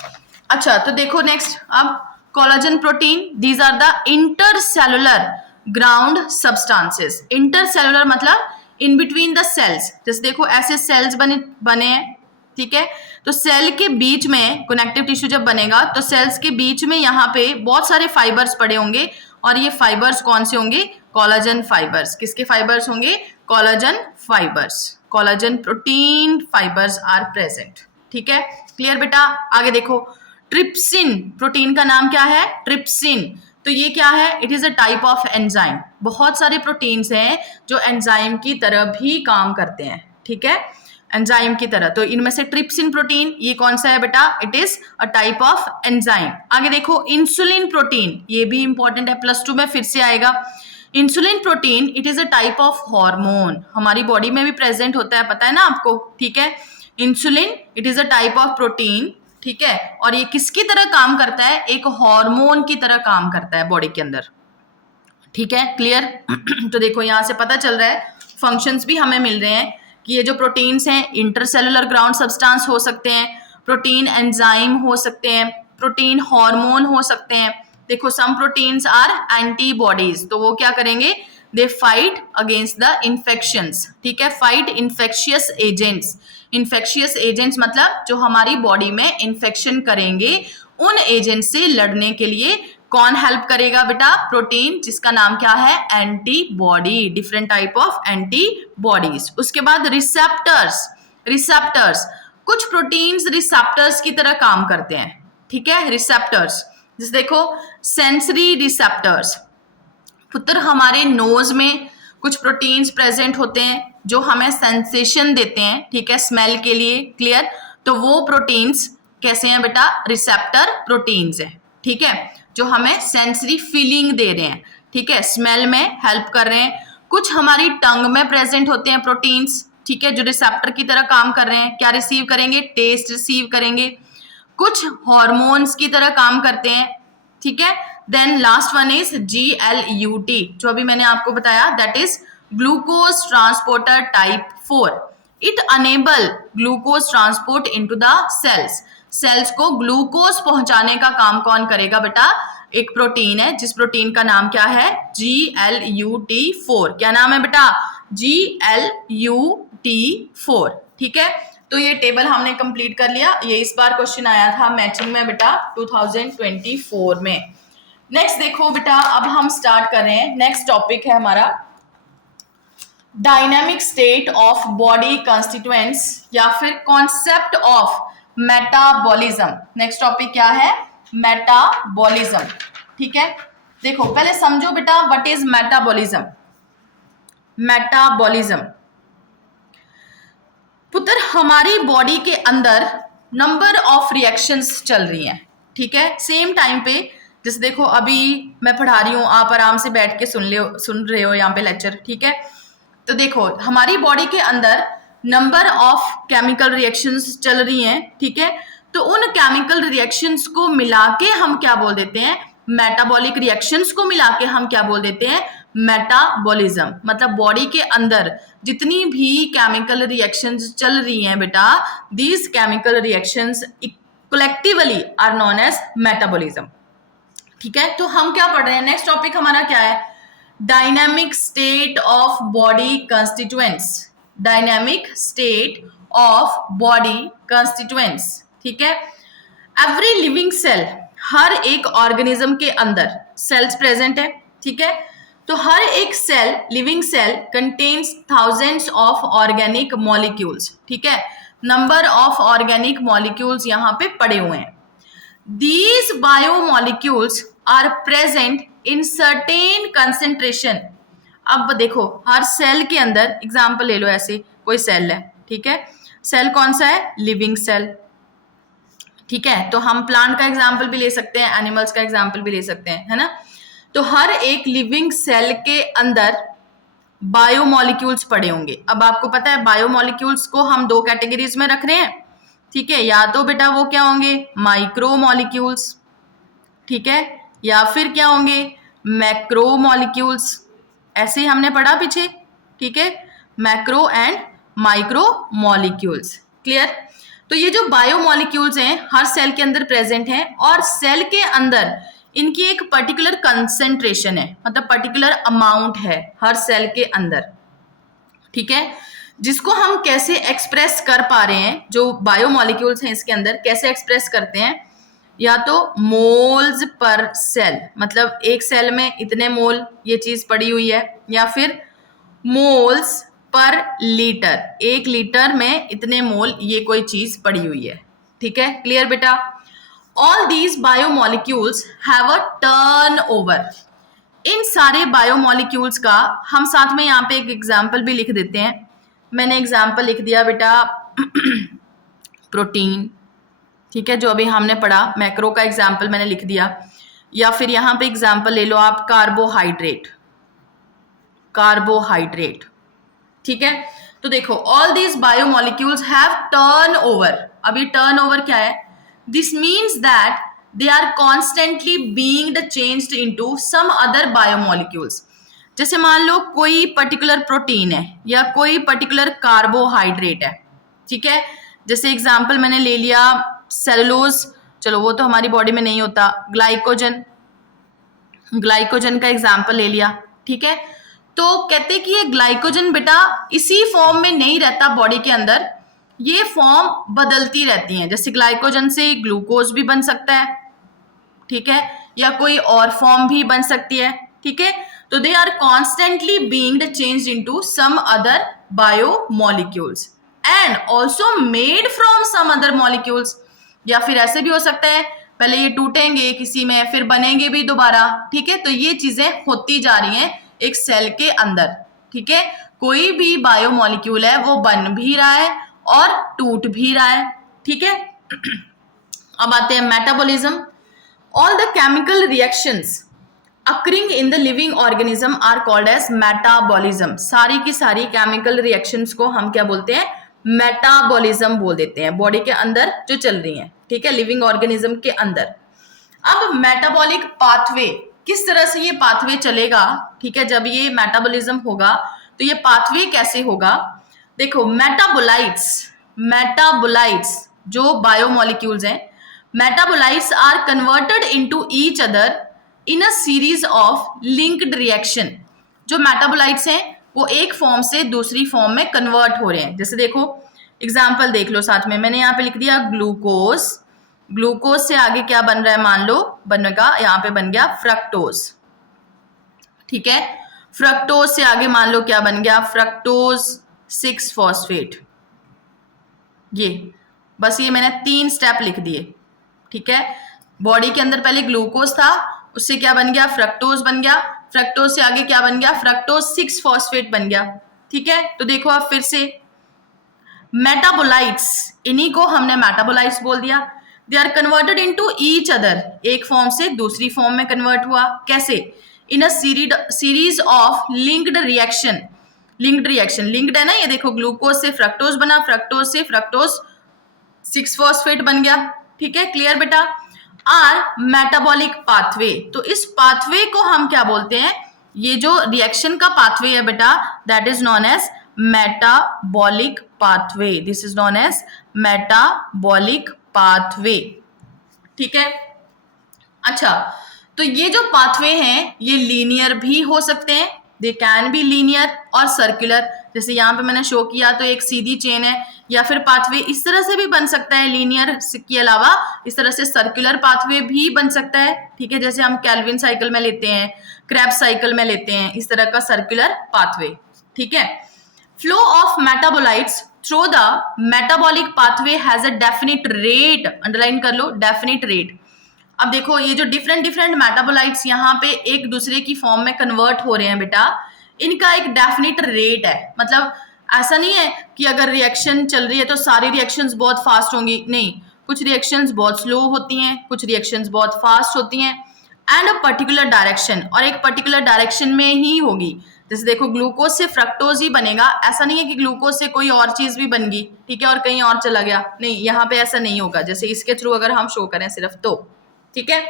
अच्छा तो देखो नेक्स्ट, अब collagen protein, these are the intercellular ground substances. Intercellular मतलब इन बिटवीन द सेल्स, जैसे देखो ऐसे सेल्स बने हैं। ठीक है, तो सेल के बीच में कनेक्टिव टिश्यू जब बनेगा तो सेल्स के बीच में यहाँ पे बहुत सारे फाइबर्स पड़े होंगे, और ये फाइबर्स कौन से होंगे, कोलाजन फाइबर्स। किसके फाइबर्स होंगे, collagen fibres, collagen protein fibres are present. ठीक है, क्लियर बेटा। आगे देखो, ट्रिप्सिन प्रोटीन का नाम क्या है, ट्रिप्सिन, तो ये क्या है, it is a type of enzyme. बहुत सारे प्रोटीन्स हैं जो एंजाइम की तरह भी काम करते हैं। ठीक है, एंजाइम की तरह, तो इनमें से ट्रिप्सिन प्रोटीन ये कौन सा है बेटा, it is a type of enzyme. आगे देखो, इंसुलिन प्रोटीन, ये भी इंपॉर्टेंट है, +2 में फिर से आएगा। Insulin protein it is a type of hormone, हमारी बॉडी में भी प्रेजेंट होता है, पता है ना आपको। ठीक है, insulin it is a type of protein. ठीक है, और ये किसकी तरह काम करता है, एक हार्मोन की तरह काम करता है बॉडी के अंदर। ठीक है, क्लियर। तो देखो यहाँ से पता चल रहा है, फंक्शंस भी हमें मिल रहे हैं कि ये जो प्रोटीन्स हैं इंटरसेलुलर ग्राउंड सब्सटेंस हो सकते हैं, प्रोटीन एंजाइम हो सकते हैं, प्रोटीन हार्मोन हो सकते हैं। देखो सम प्रोटीन्स आर एंटीबॉडीज, तो वो क्या करेंगे, they fight against the infections. ठीक है, fight infectious agents. Infectious agents मतलब जो हमारी बॉडी में इन्फेक्शन करेंगे, उन एजेंट से लड़ने के लिए कौन हेल्प करेगा बेटा, प्रोटीन, जिसका नाम क्या है, antibody, different type of antibodies. उसके बाद रिसेप्टर्स, रिसेप्टर्स, कुछ प्रोटीन्स रिसेप्टर्स की तरह काम करते हैं। ठीक है, रिसेप्टर्स, जैसे देखो सेंसरी रिसेप्टर्स, पुत्र हमारे नोज में कुछ प्रोटीन्स प्रेजेंट होते हैं जो हमें सेंसेशन देते हैं। ठीक है, स्मेल के लिए, क्लियर। तो वो प्रोटीन्स कैसे हैं बेटा, रिसेप्टर प्रोटीन्स हैं। ठीक है, जो हमें सेंसरी फीलिंग दे रहे हैं। ठीक है, स्मेल में हेल्प कर रहे हैं। कुछ हमारी टंग में प्रेजेंट होते हैं प्रोटीन्स, ठीक है, जो रिसेप्टर की तरह काम कर रहे हैं। क्या रिसीव करेंगे, टेस्ट रिसीव करेंगे। कुछ हॉर्मोन्स की तरह काम करते हैं। ठीक है, then last one is GLUT, जो अभी मैंने आपको बताया, that is glucose transporter type 4। It enable glucose transport into the cells. Cells को ग्लूकोज पहुंचाने का काम कौन करेगा बेटा, एक प्रोटीन है, जिस प्रोटीन का नाम क्या है, GLUT4। क्या नाम है बेटा, GLUT4। ठीक है, तो ये टेबल हमने कंप्लीट कर लिया। ये इस बार क्वेश्चन आया था मैचिंग में बेटा 2024 में। नेक्स्ट देखो बेटा, अब हम स्टार्ट कर रहे हैं, नेक्स्ट टॉपिक है हमारा dynamic state of body constituents या फिर concept of metabolism. Next topic क्या है? मेटाबॉलिज्म। ठीक है, देखो पहले समझो बेटा व्हाट इज मेटाबॉलिज्म। मेटाबॉलिज्म पुत्र, हमारी बॉडी के अंदर नंबर ऑफ रिएक्शंस चल रही हैं। ठीक है, सेम टाइम पे जैसे देखो अभी मैं पढ़ा रही हूँ, आप आराम से बैठ के सुन रहे हो यहाँ पे लेक्चर। ठीक है, तो देखो हमारी बॉडी के अंदर नंबर ऑफ केमिकल रिएक्शंस चल रही हैं। ठीक है, तो उन केमिकल रिएक्शंस को मिला के हम क्या बोल देते हैं? मेटाबॉलिक रिएक्शंस को मिला के हम क्या बोल देते हैं? मेटाबॉलिज्म। मतलब बॉडी के अंदर जितनी भी केमिकल रिएक्शंस चल रही हैं बेटा, these chemical reactions collectively are known as metabolism. ठीक है, तो हम क्या पढ़ रहे हैं? नेक्स्ट टॉपिक हमारा क्या है? Dynamic state of body constituents. Dynamic state of body constituents. ठीक है, एवरी लिविंग सेल, हर एक ऑर्गेनिज्म के अंदर सेल्स प्रेजेंट है। ठीक है, तो हर एक cell, living cell contains thousands of organic molecules. ठीक है, नंबर ऑफ ऑर्गेनिक मॉलिक्यूल्स यहाँ पे पड़े हुए हैं। These biomolecules are present in certain concentration। अब देखो हर सेल के अंदर एग्जाम्पल ले लो, ऐसे कोई सेल है। ठीक है, सेल कौन सा है? Living cell. ठीक है, तो हम प्लांट का एग्जाम्पल भी ले सकते हैं, एनिमल्स का एग्जाम्पल भी ले सकते हैं, है ना। तो हर एक लिविंग सेल के अंदर बायोमोलिक्यूल्स पड़े होंगे। अब आपको पता है बायोमोलिक्यूल्स को हम दो कैटेगरीज में रख रहे हैं। ठीक है, या तो बेटा वो क्या होंगे? Micro molecules. ठीक है, या फिर क्या होंगे? Macro molecules. ऐसे ही हमने पढ़ा पीछे। ठीक है, macro and micro molecules. Clear? तो ये जो बायोमोलिक्यूल्स हैं हर सेल के अंदर प्रेजेंट हैं, और सेल के अंदर इनकी एक पर्टिकुलर कंसेंट्रेशन है, मतलब पर्टिकुलर अमाउंट है हर सेल के अंदर। ठीक है, जिसको हम कैसे एक्सप्रेस कर पा रहे हैं, जो बायोमोलिक्यूल्स हैं इसके अंदर कैसे एक्सप्रेस करते हैं? या तो मोल्स पर सेल, मतलब एक सेल में इतने मोल ये चीज पड़ी हुई है, या फिर मोल्स पर लीटर, एक लीटर में इतने मोल ये कोई चीज पड़ी हुई है। ठीक है, क्लियर बेटा? All these biomolecules have a turnover. इन सारे बायोमोलिक्यूल्स का हम साथ में यहाँ पे एक एग्जाम्पल भी लिख देते हैं। मैंने एग्जाम्पल लिख दिया बेटा प्रोटीन। ठीक है, जो अभी हमने पढ़ा, मैक्रो का एग्जाम्पल मैंने लिख दिया। या फिर यहाँ पे एग्जाम्पल ले लो आप कार्बोहाइड्रेट। कार्बोहाइड्रेट। ठीक है, तो देखो all these biomolecules have turnover. अब ये टर्नओवर क्या है? This means that they are constantly being changed into some other biomolecules। जैसे मान लो कोई पर्टिकुलर प्रोटीन है या कोई पर्टिकुलर कार्बोहाइड्रेट है। ठीक है, जैसे एग्जांपल मैंने ले लिया सेलुलोज, चलो वो तो हमारी बॉडी में नहीं होता। ग्लाइकोजन, ग्लाइकोजन का एग्जांपल ले लिया। ठीक है, तो कहते कि ये ग्लाइकोजन बेटा इसी फॉर्म में नहीं रहता बॉडी के अंदर, ये फॉर्म बदलती रहती हैं। जैसे ग्लाइकोजन से ग्लूकोज भी बन सकता है। ठीक है, या कोई और फॉर्म भी बन सकती है। ठीक है, तो they are constantly being changed into some other biomolecules and also made from some other molecules. या फिर ऐसे भी हो सकता है पहले ये टूटेंगे किसी में, फिर बनेंगे भी दोबारा। ठीक है, तो ये चीजें होती जा रही हैं एक सेल के अंदर। ठीक है, कोई भी बायोमोलिक्यूल है वो बन भी रहा है और टूट भी रहा है। ठीक है, अब आते हैं metabolism. All the chemical reactions occurring in the living organism are called as metabolism। सारी की सारी chemical reactions को हम क्या बोलते हैं? मेटाबॉलिज्म बोल देते हैं, बॉडी के अंदर जो चल रही हैं। ठीक है, लिविंग ऑर्गेनिज्म के अंदर। अब मेटाबॉलिक पाथवे, किस तरह से ये पाथवे चलेगा? ठीक है, जब ये मेटाबॉलिज्म होगा तो ये पाथवे कैसे होगा? देखो मेटाबोलाइट्स, मेटाबोलाइट्स जो बायोमोलिक्यूल्स हैं, metabolites are converted into each other in a series of linked reaction। जो metabolites हैं वो एक फॉर्म से दूसरी फॉर्म में कन्वर्ट हो रहे हैं। जैसे देखो एग्जाम्पल देख लो साथ में, मैंने यहाँ पे लिख दिया ग्लूकोज, ग्लूकोज से आगे क्या बन रहा है, मान लो बनेगा, यहाँ पे बन गया फ्रक्टोज, ठीक है। फ्रक्टोज से आगे मान लो क्या बन गया, फ्रक्टोज 6 फॉस्फेट। ये बस ये मैंने 3 स्टेप लिख दिए, ठीक है। बॉडी के अंदर पहले ग्लूकोज था, उससे क्या बन गया, फ्रक्टोज बन गया, फ्रक्टोज से आगे क्या बन गया, फ्रक्टोज 6 फॉस्फेट बन गया, ठीक है। तो देखो आप फिर से मेटाबोलाइट्स, इन्हीं को हमने मेटाबोलाइट्स बोल दिया। They are converted into each other, एक फॉर्म से दूसरी फॉर्म में कन्वर्ट हुआ, कैसे, in a series of linked reaction. Linked है ना, ये देखो ग्लूकोज से फ्रक्टोज बना, फ्रक्टोज से फ्रक्टोज 6 फॉस्फेट बन गया, ठीक है, क्लियर बेटा। आर मेटाबॉलिक पाथवे, तो इस पाथवे को हम क्या बोलते हैं, ये जो रिएक्शन का पाथवे है बेटा, that is known as metabolic pathway, this is known as metabolic pathway, ठीक है। अच्छा, तो ये जो पाथवे हैं ये लीनियर भी हो सकते हैं, दे कैन बी लीनियर और सर्कुलर, जैसे यहाँ पे मैंने शो किया तो एक सीधी चेन है, या फिर पाथवे इस तरह से भी बन सकता है, लीनियर के अलावा इस तरह से सर्कुलर पाथवे भी बन सकता है, ठीक है। जैसे हम केल्विन साइकिल में लेते हैं, क्रेब्स साइकिल में लेते हैं, इस तरह का सर्कुलर पाथवे, ठीक है। Flow of metabolites through the metabolic pathway has a definite rate, underline कर लो, डेफिनिट रेट। अब देखो ये जो डिफरेंट मेटाबोलाइट्स यहाँ पे एक दूसरे की फॉर्म में कन्वर्ट हो रहे हैं बेटा, इनका एक डेफिनिट रेट है, मतलब ऐसा नहीं है कि अगर रिएक्शन चल रही है तो सारी रिएक्शंस बहुत फास्ट होंगी, नहीं, कुछ रिएक्शंस बहुत स्लो होती हैं, कुछ रिएक्शंस बहुत फास्ट होती हैं, एंड अ पर्टिकुलर डायरेक्शन, और एक पर्टिकुलर डायरेक्शन में ही होगी। जैसे देखो ग्लूकोज से फ्रक्टोज ही बनेगा, ऐसा नहीं है कि ग्लूकोज से कोई और चीज भी बन गई, ठीक है, और कहीं और चला गया, नहीं, यहाँ पे ऐसा नहीं होगा, जैसे इसके थ्रू अगर हम शो करें सिर्फ तो, ठीक है।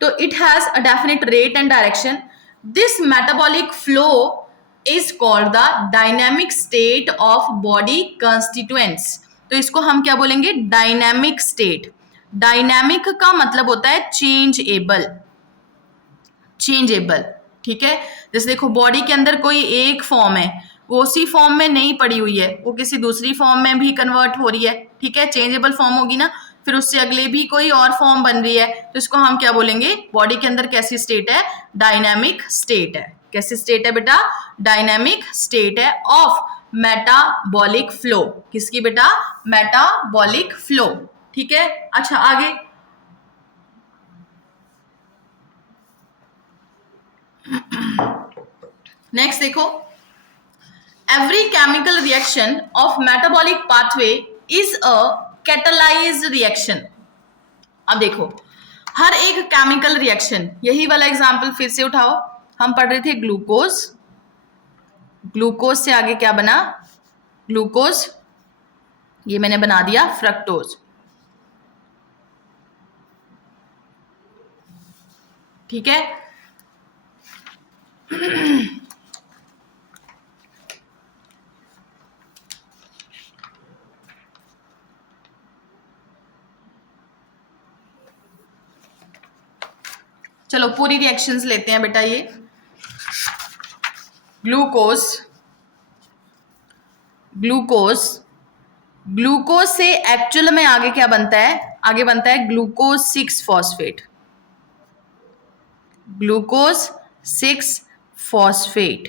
तो it has a definite rate and direction. This metabolic flow is called the dynamic state of body constituents. तो इसको हम क्या बोलेंगे, डायनेमिक स्टेट। डायनेमिक का मतलब होता है चेंजेबल, ठीक है। जैसे देखो बॉडी के अंदर कोई एक फॉर्म है, वो उसी फॉर्म में नहीं पड़ी हुई है, वो किसी दूसरी फॉर्म में भी कन्वर्ट हो रही है, ठीक है, चेंजेबल फॉर्म होगी ना, फिर उससे अगले भी कोई और फॉर्म बन रही है, तो इसको हम क्या बोलेंगे, बॉडी के अंदर कैसी स्टेट है, डायनामिक स्टेट है। कैसी स्टेट है बेटा, डायनामिक स्टेट है ऑफ मेटाबॉलिक फ्लो, किसकी बेटा, मेटाबॉलिक फ्लो, ठीक है। अच्छा आगे, नेक्स्ट देखो, every chemical reaction of metabolic pathway is a catalysed reaction. अब देखो हर एक केमिकल रिएक्शन, यही वाला एग्जांपल फिर से उठाओ, हम पढ़ रहे थे ग्लूकोज, ग्लूकोज से आगे क्या बना, ग्लूकोज, ये मैंने बना दिया फ्रक्टोज, ठीक है। चलो पूरी रिएक्शंस लेते हैं बेटा, ये ग्लूकोज, ग्लूकोज, ग्लूकोज से एक्चुअल में आगे क्या बनता है, आगे बनता है ग्लूकोज 6 फॉस्फेट, ग्लूकोज 6 फॉस्फेट,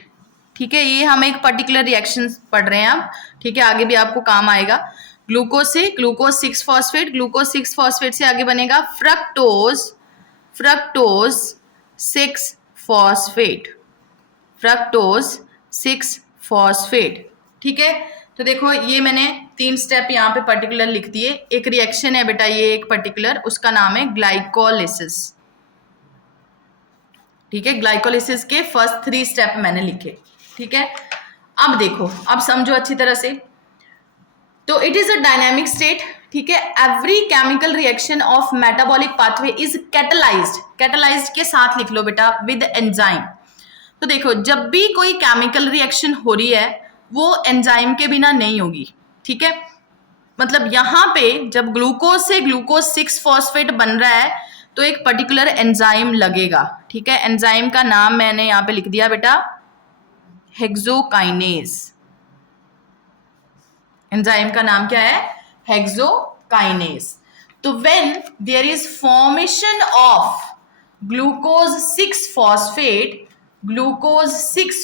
ठीक है। ये हम एक पर्टिकुलर रिएक्शन पढ़ रहे हैं अब, ठीक है, आगे भी आपको काम आएगा। ग्लूकोज से ग्लूकोज 6 फॉस्फेट, ग्लूकोज 6 फॉस्फेट से आगे बनेगा fructose, fructose 6 phosphate, fructose 6 phosphate, ठीक है। तो देखो ये मैंने 3 स्टेप यहाँ पे पर्टिकुलर लिख दिए। एक रिएक्शन है बेटा ये एक पर्टिकुलर, उसका नाम है ग्लाइकोलिसिस, ठीक है। ग्लाइकोलिसिस के फर्स्ट 3 स्टेप मैंने लिखे, ठीक है। अब देखो, अब समझो अच्छी तरह से, तो it is a dynamic state, ठीक है। Every chemical reaction of metabolic pathway is catalysed, catalysed के साथ लिख लो बेटा, विद एंजाइम। तो देखो जब भी कोई केमिकल रिएक्शन हो रही है वो एंजाइम के बिना नहीं होगी, ठीक है। मतलब यहाँ पे जब ग्लूकोज से ग्लूकोज 6 फॉस्फेट बन रहा है तो एक पर्टिकुलर एंजाइम लगेगा, ठीक है। एंजाइम का नाम मैंने यहाँ पे लिख दिया बेटा, हेक्सोकाइनेज। एंजाइम का नाम क्या है, हेक्सोकाइनेज। तो when there is formation of glucose 6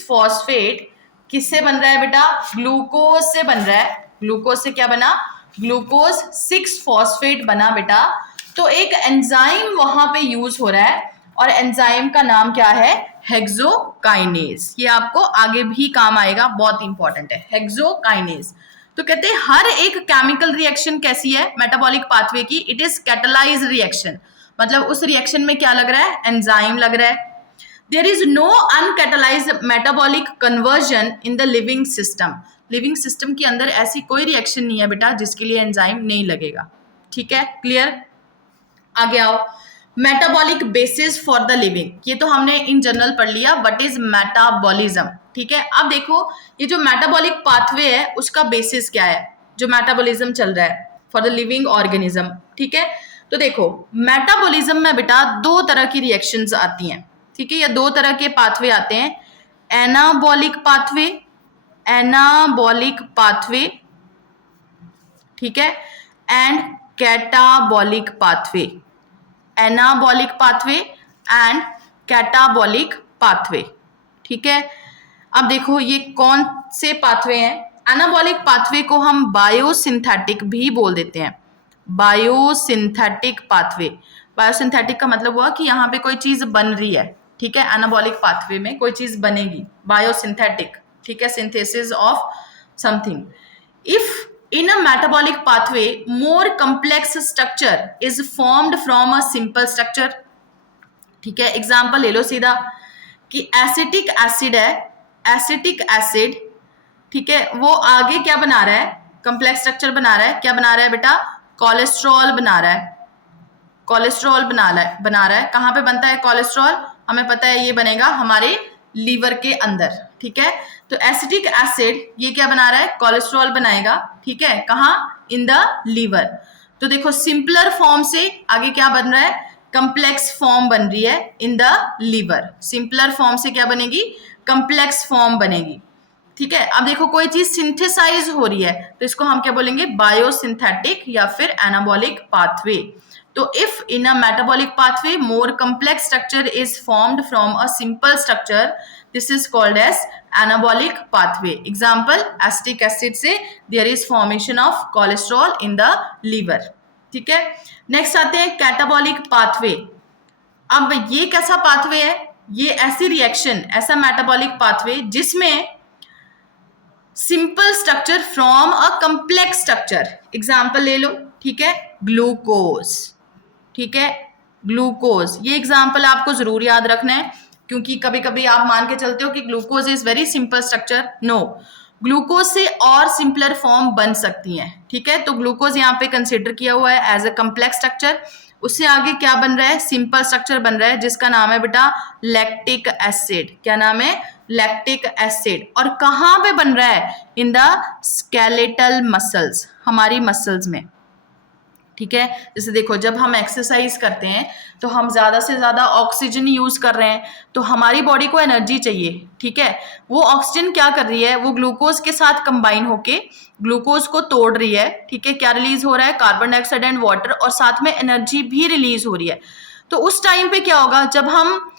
phosphate किससे बन रहा है बेटा? ग्लूकोज से बन रहा है। ग्लूकोज से क्या बना? ग्लूकोज 6 फॉस्फेट बना बेटा। तो एक एंजाइम वहां पे यूज हो रहा है और एंजाइम का नाम क्या है? हेक्सोकाइनेज। ये आपको आगे भी काम आएगा, बहुत इंपॉर्टेंट है हेक्सोकाइनेज। तो कहते हैं हर एक केमिकल रिएक्शन कैसी है मेटाबॉलिक पाथवे की? It is catalyse reaction. मतलब उस रिएक्शन में क्या लग रहा है? एंजाइम लग रहा है। There is no uncatalysed metabolic conversion in the living system. Living system के अंदर ऐसी कोई रिएक्शन नहीं है बेटा जिसके लिए एंजाइम नहीं लगेगा। ठीक है, क्लियर? आगे आओ। Metabolic basis for the living, ये तो हमने इन जनरल पढ़ लिया। What is metabolism? ठीक है, अब देखो ये जो मेटाबॉलिक पाथवे है उसका बेसिस क्या है, जो मेटाबॉलिज्म चल रहा है फॉर द लिविंग ऑर्गेनिज्म। ठीक है, तो देखो मेटाबॉलिज्म में बेटा दो तरह की रिएक्शंस आती हैं। ठीक है, या दो तरह के पाथवे आते हैं, एनाबॉलिक पाथवे, एनाबॉलिक पाथवे, ठीक है, and catabolic pathway. Anabolic pathway and catabolic pathway. ठीक है, अब देखो ये कौन से पाथवे हैं? एनाबॉलिक पाथवे को हम बायोसिंथेटिक भी बोल देते हैं। Biosynthetic pathway. बायोसिंथेटिक का मतलब हुआ कि यहाँ पे कोई चीज बन रही है। ठीक है, एनाबॉलिक पाथवे में कोई चीज बनेगी, बायोसिंथेटिक। ठीक है, synthesis of something. If in a metabolic pathway more complex structure is formed from a simple structure। ठीक है, एग्जाम्पल ले लो सीधा कि एसिटिक एसिड है, एसिटिक एसिड, ठीक है, वो आगे क्या बना रहा है? कंप्लेक्स स्ट्रक्चर बना रहा है। क्या बना रहा है बेटा? कोलेस्ट्रॉल बना रहा है। कोलेस्ट्रॉल बना रहा है। कहाँ पे बनता है कोलेस्ट्रॉल? हमें पता है ये बनेगा हमारे लीवर के अंदर। ठीक है, तो एसिटिक एसिड ये क्या बना रहा है? कोलेस्ट्रॉल बनाएगा। ठीक है, कहाँ? In the liver. तो देखो सिंपलर फॉर्म से आगे क्या बन रहा है? कंप्लेक्स फॉर्म बन रही है in the liver. Simpler form से क्या बनेगी? कंप्लेक्स फॉर्म बनेगी। ठीक है, अब देखो कोई चीज सिंथेसाइज हो रही है तो इसको हम क्या बोलेंगे? बायोसिंथेटिक या फिर एनाबॉलिक पाथवे। तो if in a metabolic pathway more complex structure is formed from a simple structure, this is called as anabolic pathway। Example, acetic acid से there is formation of cholesterol in the liver। ठीक है, next आते हैं catabolic pathway. अब ये कैसा pathway है? ये ऐसी रिएक्शन, ऐसा मेटाबॉलिक पाथवे जिसमें simple structure from a complex structure. Example ले लो। ठीक है, ग्लूकोज। ठीक है, ग्लूकोज, ये एग्जाम्पल आपको जरूर याद रखना है क्योंकि कभी कभी आप मान के चलते हो कि glucose is very simple structure. No, glucose से और सिंपलर फॉर्म बन सकती हैं। ठीक है, तो ग्लूकोज यहाँ पे कंसिडर किया हुआ है एज अ कम्प्लेक्स स्ट्रक्चर। उससे आगे क्या बन रहा है? सिंपल स्ट्रक्चर बन रहा है जिसका नाम है बेटा लैक्टिक एसिड। क्या नाम है? Lactic acid. और कहाँ पे बन रहा है? इन द स्केलेटल मसल्स, हमारी मसल्स में। ठीक है, जैसे देखो जब हम एक्सरसाइज करते हैं तो हम ज़्यादा से ज़्यादा ऑक्सीजन यूज़ कर रहे हैं, तो हमारी बॉडी को एनर्जी चाहिए। ठीक है, वो ऑक्सीजन क्या कर रही है? वो ग्लूकोज के साथ कंबाइन होके ग्लूकोज को तोड़ रही है। ठीक है, क्या रिलीज हो रहा है? कार्बन डाइऑक्साइड एंड वाटर, और साथ में एनर्जी भी रिलीज हो रही है। तो उस टाइम पे क्या होगा? जब हम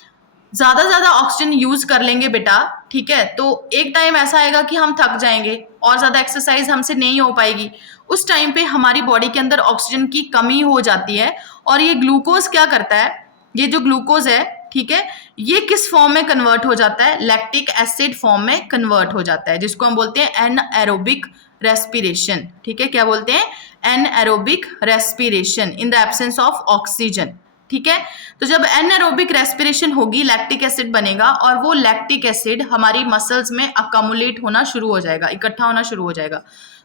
ज़्यादा ऑक्सीजन यूज़ कर लेंगे बेटा, ठीक है, तो एक टाइम ऐसा आएगा कि हम थक जाएंगे और ज़्यादा एक्सरसाइज हमसे नहीं हो पाएगी। उस टाइम पे हमारी बॉडी के अंदर ऑक्सीजन की कमी हो जाती है और ये ग्लूकोज क्या करता है? ये जो ग्लूकोज है, ठीक है, ये किस फॉर्म में कन्वर्ट हो जाता है? लैक्टिक एसिड फॉर्म में कन्वर्ट हो जाता है, जिसको हम बोलते हैं एनएरोबिक रेस्पिरेशन। ठीक है, क्या बोलते हैं? Anaerobic respiration in the absence of oxygen. ठीक है, तो जब एनएरोबिक रेस्पिरेशन होगी लैक्टिक एसिड बनेगा और वो लैक्टिक एसिड हमारी मसल्स में अकामुलेट होना शुरू हो जाएगा, इकट्ठा होना शुरू हो जाएगा।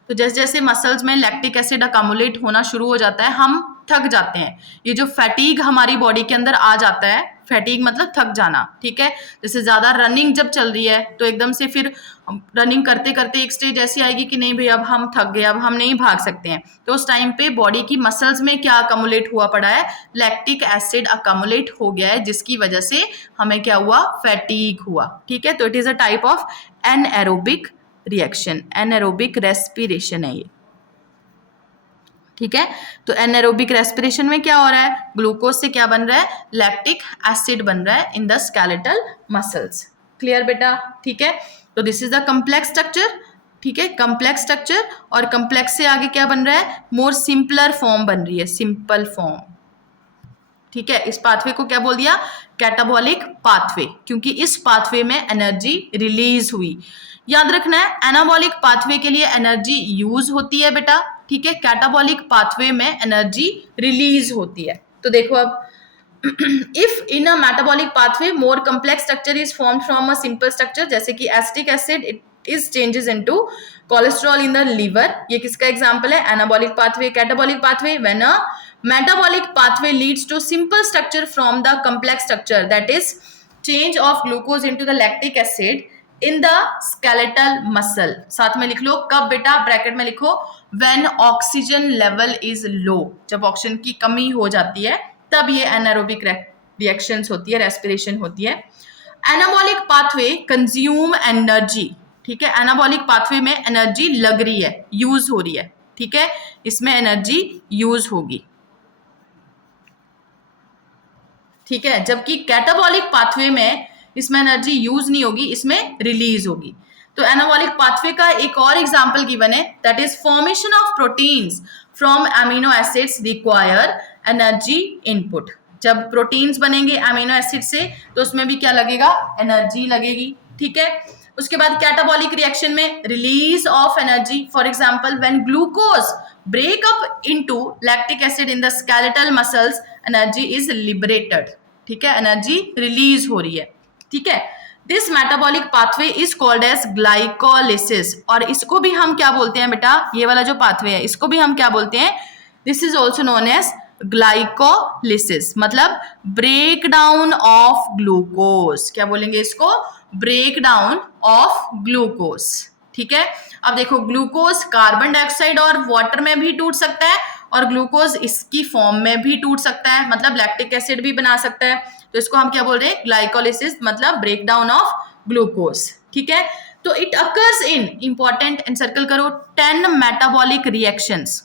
तो जैसे जैसे मसल्स में लैक्टिक एसिड अकामुलेट होना शुरू हो जाता है, हम थक जाते हैं। ये जो फैटीग हमारी बॉडी के अंदर आ जाता है, फैटीग मतलब थक जाना। ठीक है, जैसे ज़्यादा रनिंग जब चल रही है तो एकदम से फिर रनिंग करते करते एक स्टेज ऐसी आएगी कि नहीं भाई अब हम थक गए, अब हम नहीं भाग सकते हैं। तो उस टाइम पे बॉडी की मसल्स में क्या अकामुलेट हुआ पड़ा है? लैक्टिक एसिड अकामुलेट हो गया है, जिसकी वजह से हमें क्या हुआ? फैटीग हुआ। ठीक है, तो it is a type of anaerobic reaction, anaerobic respiration है ये। ठीक है। तो एनारोबिक रेस्पिरेशन में क्या हो रहा है, ग्लूकोज से क्या बन रहा है, लैक्टिक एसिड बन रहा है in the skeletal muscles. Clear बेटा, ठीक है। तो this is the complex structure, ठीक है, कम्प्लेक्स स्ट्रक्चर। और कम्प्लेक्स से आगे क्या बन रहा है, मोर सिंपलर फॉर्म बन रही है, सिंपल फॉर्म। ठीक है, इस पाथवे को क्या बोल दिया, कैटाबॉलिक पाथवे, क्योंकि इस पाथवे में एनर्जी रिलीज हुई। याद रखना है, एनाबॉलिक पाथवे के लिए एनर्जी यूज होती है बेटा, ठीक है, कैटाबॉलिक पाथवे में एनर्जी रिलीज होती है। तो देखो अब if in a metabolic pathway more complex structure is formed from a simple structure, जैसे कि acetic acid it is changes into cholesterol in the liver, ये किसका एग्जांपल है, anabolic pathway, catabolic pathway, when a metabolic pathway leads to simple structure from the complex structure, that is change of glucose into the lactic acid in the skeletal muscle। साथ में लिख लो कब बेटा, bracket में लिखो when oxygen level is low, जब oxygen की कमी हो जाती है तब ये एनारोबिक रिएक्शंस होती है, रेस्पिरेशन होती है। एनाबॉलिक पाथवे कंज्यूम एनर्जी, ठीक है, एनाबॉलिक पाथवे में एनर्जी लग रही है, यूज हो रही है, ठीक है, इसमें एनर्जी यूज होगी, ठीक है। जबकि कैटाबॉलिक पाथवे में इसमें एनर्जी यूज नहीं होगी, इसमें रिलीज होगी। तो एनाबॉलिक पाथवे का एक और एग्जांपल गिवन है, that is formation of proteins from amino acids require energy input. जब प्रोटीन्स बनेंगे अमीनो एसिड से तो उसमें भी क्या लगेगा, एनर्जी लगेगी, ठीक है। उसके बाद कैटाबॉलिक रिएक्शन में release of energy, for example when glucose break up into lactic acid in the skeletal muscles, energy is liberated, ठीक है, एनर्जी रिलीज हो रही है, ठीक है। This metabolic pathway is called as glycolysis, और इसको भी हम क्या बोलते हैं बेटा, ये वाला जो पाथवे है इसको भी हम क्या बोलते हैं, this is also known as glycolysis, मतलब ब्रेक डाउन ऑफ ग्लूकोज। क्या बोलेंगे इसको, ब्रेक डाउन ऑफ ग्लूकोज, ठीक है। अब देखो ग्लूकोज कार्बन डाइऑक्साइड और वाटर में भी टूट सकता है और ग्लूकोज इसकी फॉर्म में भी टूट सकता है, मतलब लैक्टिक एसिड भी बना सकता है। तो इसको हम क्या बोल रहे हैं, ग्लाइकोलिसिस, मतलब ब्रेक डाउन ऑफ ग्लूकोज, ठीक है। तो it occurs in, important, encircle करो, 10 मेटाबॉलिक रिएक्शंस।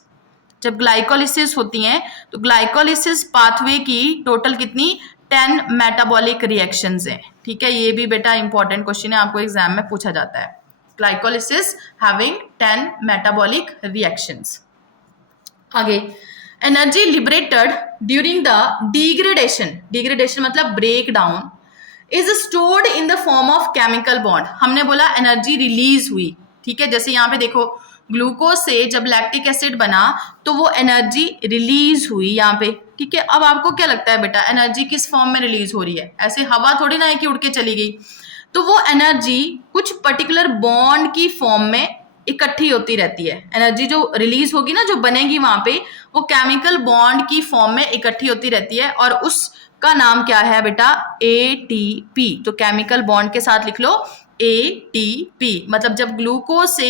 जब ग्लाइकोलिसिस होती हैं तो ग्लाइकोलिसिस पाथवे की टोटल कितनी, 10 मेटाबॉलिक रिएक्शंस हैं, ठीक है। ये भी बेटा इंपॉर्टेंट क्वेश्चन है, आपको एग्जाम में पूछा जाता है, ग्लाइकोलिसिस हैविंग 10 मेटाबॉलिक रिएक्शंस। आगे, energy liberated during the degradation, degradation मतलब break down, is stored in the form of chemical bond. हमने बोला एनर्जी रिलीज हुई, ठीक है, जैसे यहाँ पे देखो ग्लूकोज से जब लैक्टिक एसिड बना तो वो एनर्जी रिलीज हुई यहाँ पे, ठीक है। अब आपको क्या लगता है बेटा, एनर्जी किस फॉर्म में रिलीज हो रही है, ऐसे हवा थोड़ी ना है कि उड़ के चली गई, तो वो एनर्जी कुछ पर्टिकुलर बॉन्ड की फॉर्म में इकट्ठी होती रहती है। एनर्जी जो रिलीज होगी ना, जो बनेगी वहां पे, वो केमिकल बॉन्ड की फॉर्म में इकट्ठी होती रहती है और उसका नाम क्या है बेटा, एटीपी। तो केमिकल बॉन्ड के साथ लिख लो एटीपी, मतलब जब ग्लूकोज से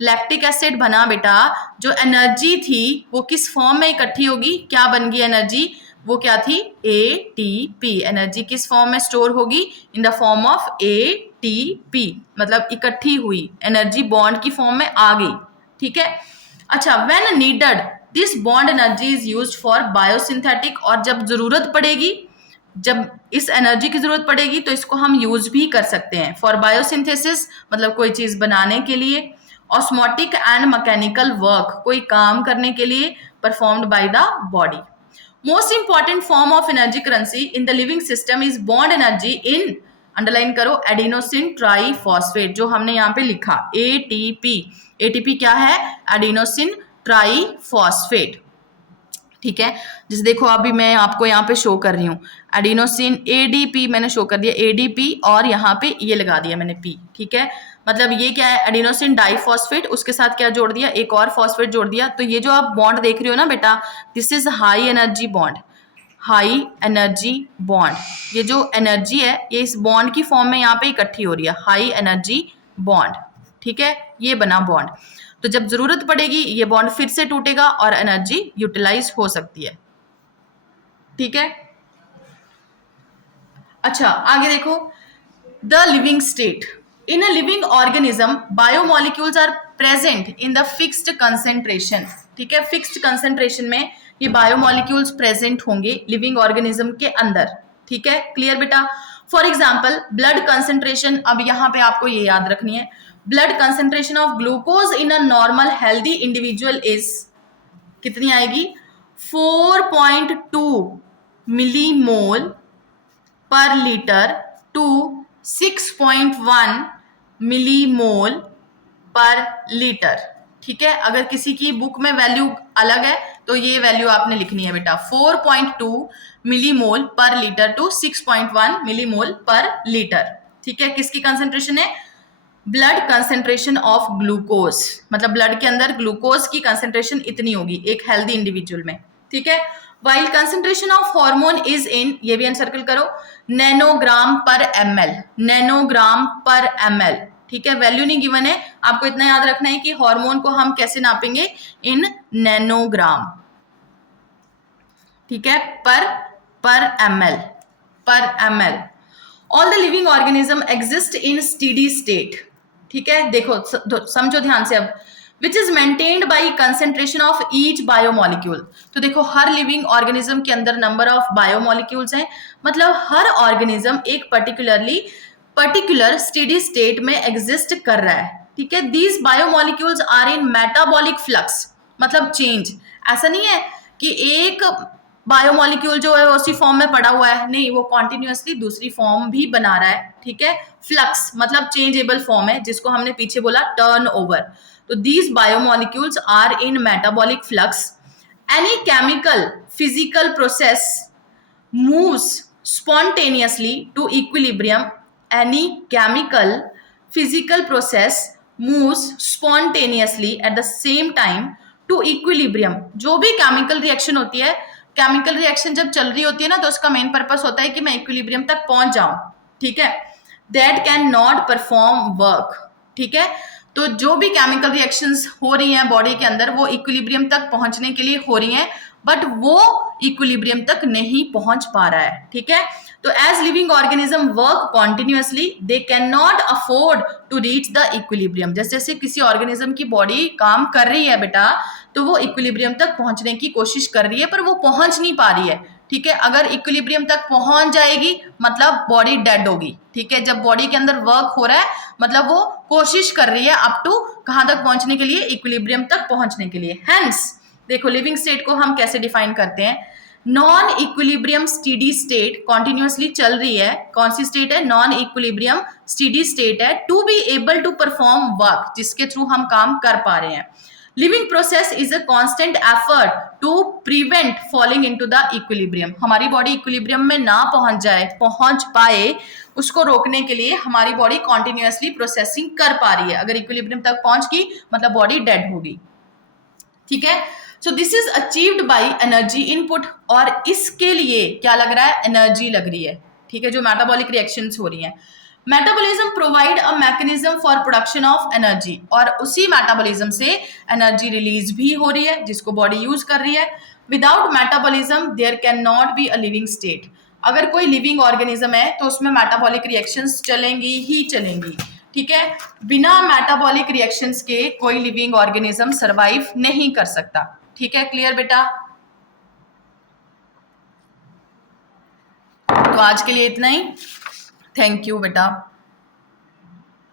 लैक्टिक एसिड बना बेटा, जो एनर्जी थी वो किस फॉर्म में इकट्ठी होगी, क्या बन गई एनर्जी, वो क्या थी, एटीपी। एनर्जी किस फॉर्म में स्टोर होगी, इन द फॉर्म ऑफ एटीपी, मतलब इकट्ठी हुई एनर्जी बॉन्ड की फॉर्म में आ गई, ठीक है। अच्छा, when needed this bond energy is used for biosynthetic, और जब जरूरत पड़ेगी, जब इस एनर्जी की जरूरत पड़ेगी तो इसको हम यूज भी कर सकते हैं फॉर बायोसिंथेसिस, मतलब कोई चीज बनाने के लिए, ऑस्मोटिक एंड मैकेनिकल वर्क, कोई काम करने के लिए performed by the body. Most important form of energy currency in the living system is bond energy in, underline करो, एडिनोसिन ट्राइफॉस्फेट, जो हमने यहाँ पे लिखा एटीपी। एटीपी क्या है, एडिनोसिन ट्राइफॉस्फेट, ठीक है। जैसे देखो अभी मैं आपको यहाँ पे शो कर रही हूँ, एडिनोसिन एडीपी मैंने शो कर दिया, एडीपी, और यहाँ पे ये लगा दिया मैंने पी, ठीक है। मतलब ये क्या है, एडिनोसिन डाइफॉस्फेट, उसके साथ क्या जोड़ दिया, एक और फॉस्फेट जोड़ दिया। तो ये जो आप बॉन्ड देख रहे हो ना बेटा, this is high energy bond, high energy bond. ये जो एनर्जी है ये इस बॉन्ड की फॉर्म में यहाँ पे इकट्ठी हो रही है, हाई एनर्जी बॉन्ड, ठीक है, ये बना बॉन्ड। तो जब जरूरत पड़ेगी ये बॉन्ड फिर से टूटेगा और एनर्जी यूटिलाइज हो सकती है, ठीक है। अच्छा, आगे देखो, the living state, in a living organism biomolecules are present in the fixed concentration, ठीक है, फिक्स्ड कंसेंट्रेशन में ये बायोमोलिक्यूल्स प्रेजेंट होंगे लिविंग ऑर्गेनिज्म के अंदर, ठीक है, क्लियर बेटा। फॉर एग्जाम्पल ब्लड कंसेंट्रेशन, अब यहाँ पे आपको ये याद रखनी है, blood concentration of glucose in a normal healthy individual is कितनी आएगी, 4.2 मिलीमोल पर लीटर टू 6.1 मिलीमोल पर लीटर, ठीक है। अगर किसी की बुक में वैल्यू अलग है तो ये वैल्यू आपने लिखनी है बेटा, 4.2 मिलीमोल पर लीटर टू 6.1 मिलीमोल पर लीटर, ठीक है। किसकी कंसेंट्रेशन है, ब्लड कंसेंट्रेशन ऑफ ग्लूकोज, मतलब ब्लड के अंदर ग्लूकोज की कंसेंट्रेशन इतनी होगी एक हेल्दी इंडिविजुअल में, ठीक है। While concentration of hormone is in, ये भी एनसर्कल करो, नैनोग्राम पर एमएल, नैनोग्राम पर एमएल, ठीक है। वैल्यू नहीं गिवन है, आपको इतना याद रखना है कि हार्मोन को हम कैसे नापेंगे, इन नैनोग्राम, ठीक है, पर एमएल, पर ML. All the living organism exist in steady state, ठीक है। देखो समझो ध्यान से अब, which is maintained by concentration of each biomolecule. तो देखो हर लिविंग ऑर्गेनिज्म के अंदर नंबर ऑफ बायोमोलिक्यूल्स हैं, मतलब हर ऑर्गेनिज्म एक पर्टिकुलर स्टेडी स्टेट में एग्जिस्ट कर रहा है, ठीक है। These biomolecules are in metabolic flux, मतलब चेंज, ऐसा नहीं है कि एक बायोमोलिक्यूल जो है उसी फॉर्म में पड़ा हुआ है, नहीं, वो कॉन्टिन्यूसली दूसरी फॉर्म भी बना रहा है, ठीक है। फ्लक्स मतलब चेंजेबल फॉर्म है, जिसको हमने पीछे बोला टर्न ओवर। तो these biomolecules are in metabolic flux, any chemical physical process moves spontaneously to equilibrium, any chemical physical process moves spontaneously at the same time to equilibrium. जो भी chemical reaction होती है, केमिकल रिएक्शन जब चल रही होती है ना, तो उसका मेन पर्पस होता है कि मैं इक्विलिब्रियम तक पहुंच जाऊं, ठीक है। That can not perform work, ठीक है। तो जो भी केमिकल रिएक्शंस हो रही हैं बॉडी के अंदर, वो इक्विलिब्रियम तक पहुंचने के लिए हो रही हैं, बट वो इक्विलिब्रियम तक नहीं पहुंच पा रहा है, ठीक है। तो as living organism work continuously, they can not afford to reach the equilibrium. जैसे जैसे किसी ऑर्गेनिज्म की बॉडी काम कर रही है बेटा, तो वो इक्विलिब्रियम तक पहुंचने की कोशिश कर रही है, पर वो पहुंच नहीं पा रही है, ठीक है। अगर इक्विलिब्रियम तक पहुंच जाएगी मतलब बॉडी डेड होगी, ठीक है। जब बॉडी के अंदर वर्क हो रहा है मतलब वो कोशिश कर रही है अप टू कहां तक पहुंचने के लिए, इक्विलिब्रियम तक पहुंचने के लिए। हेंस देखो लिविंग स्टेट को हम कैसे डिफाइन करते हैं, non equilibrium steady state, continuously चल रही है, कौन सी स्टेट है, नॉन इक्विलिब्रियम स्टेडी स्टेट है, to be able to perform work, जिसके थ्रू हम काम कर पा रहे हैं। Living process is a constant effort to prevent falling into the equilibrium. हमारी बॉडी इक्विलिब्रियम में ना पहुंच पाए, उसको रोकने के लिए हमारी बॉडी कॉन्टिन्यूअसली प्रोसेसिंग कर पा रही है। अगर इक्विलिब्रियम तक पहुंच गई मतलब बॉडी डेड होगी, ठीक है। So this is achieved by energy input, और इसके लिए क्या लग रहा है, एनर्जी लग रही है, ठीक है, जो मेटाबॉलिक रिएक्शंस हो रही हैं। Metabolism provide a mechanism for production of energy, और उसी मेटाबॉलिज्म से एनर्जी रिलीज भी हो रही है, जिसको बॉडी यूज कर रही है। Without metabolism there can not be a living state. अगर कोई लिविंग ऑर्गेनिज्म है तो उसमें मेटाबॉलिक रिएक्शंस चलेंगी ही चलेंगी, ठीक है। बिना मेटाबॉलिक रिएक्शंस के कोई लिविंग ऑर्गेनिज्म सर्वाइव नहीं कर सकता, ठीक है। क्लियर बेटा, तो आज के लिए इतना ही, थैंक यू बेटा।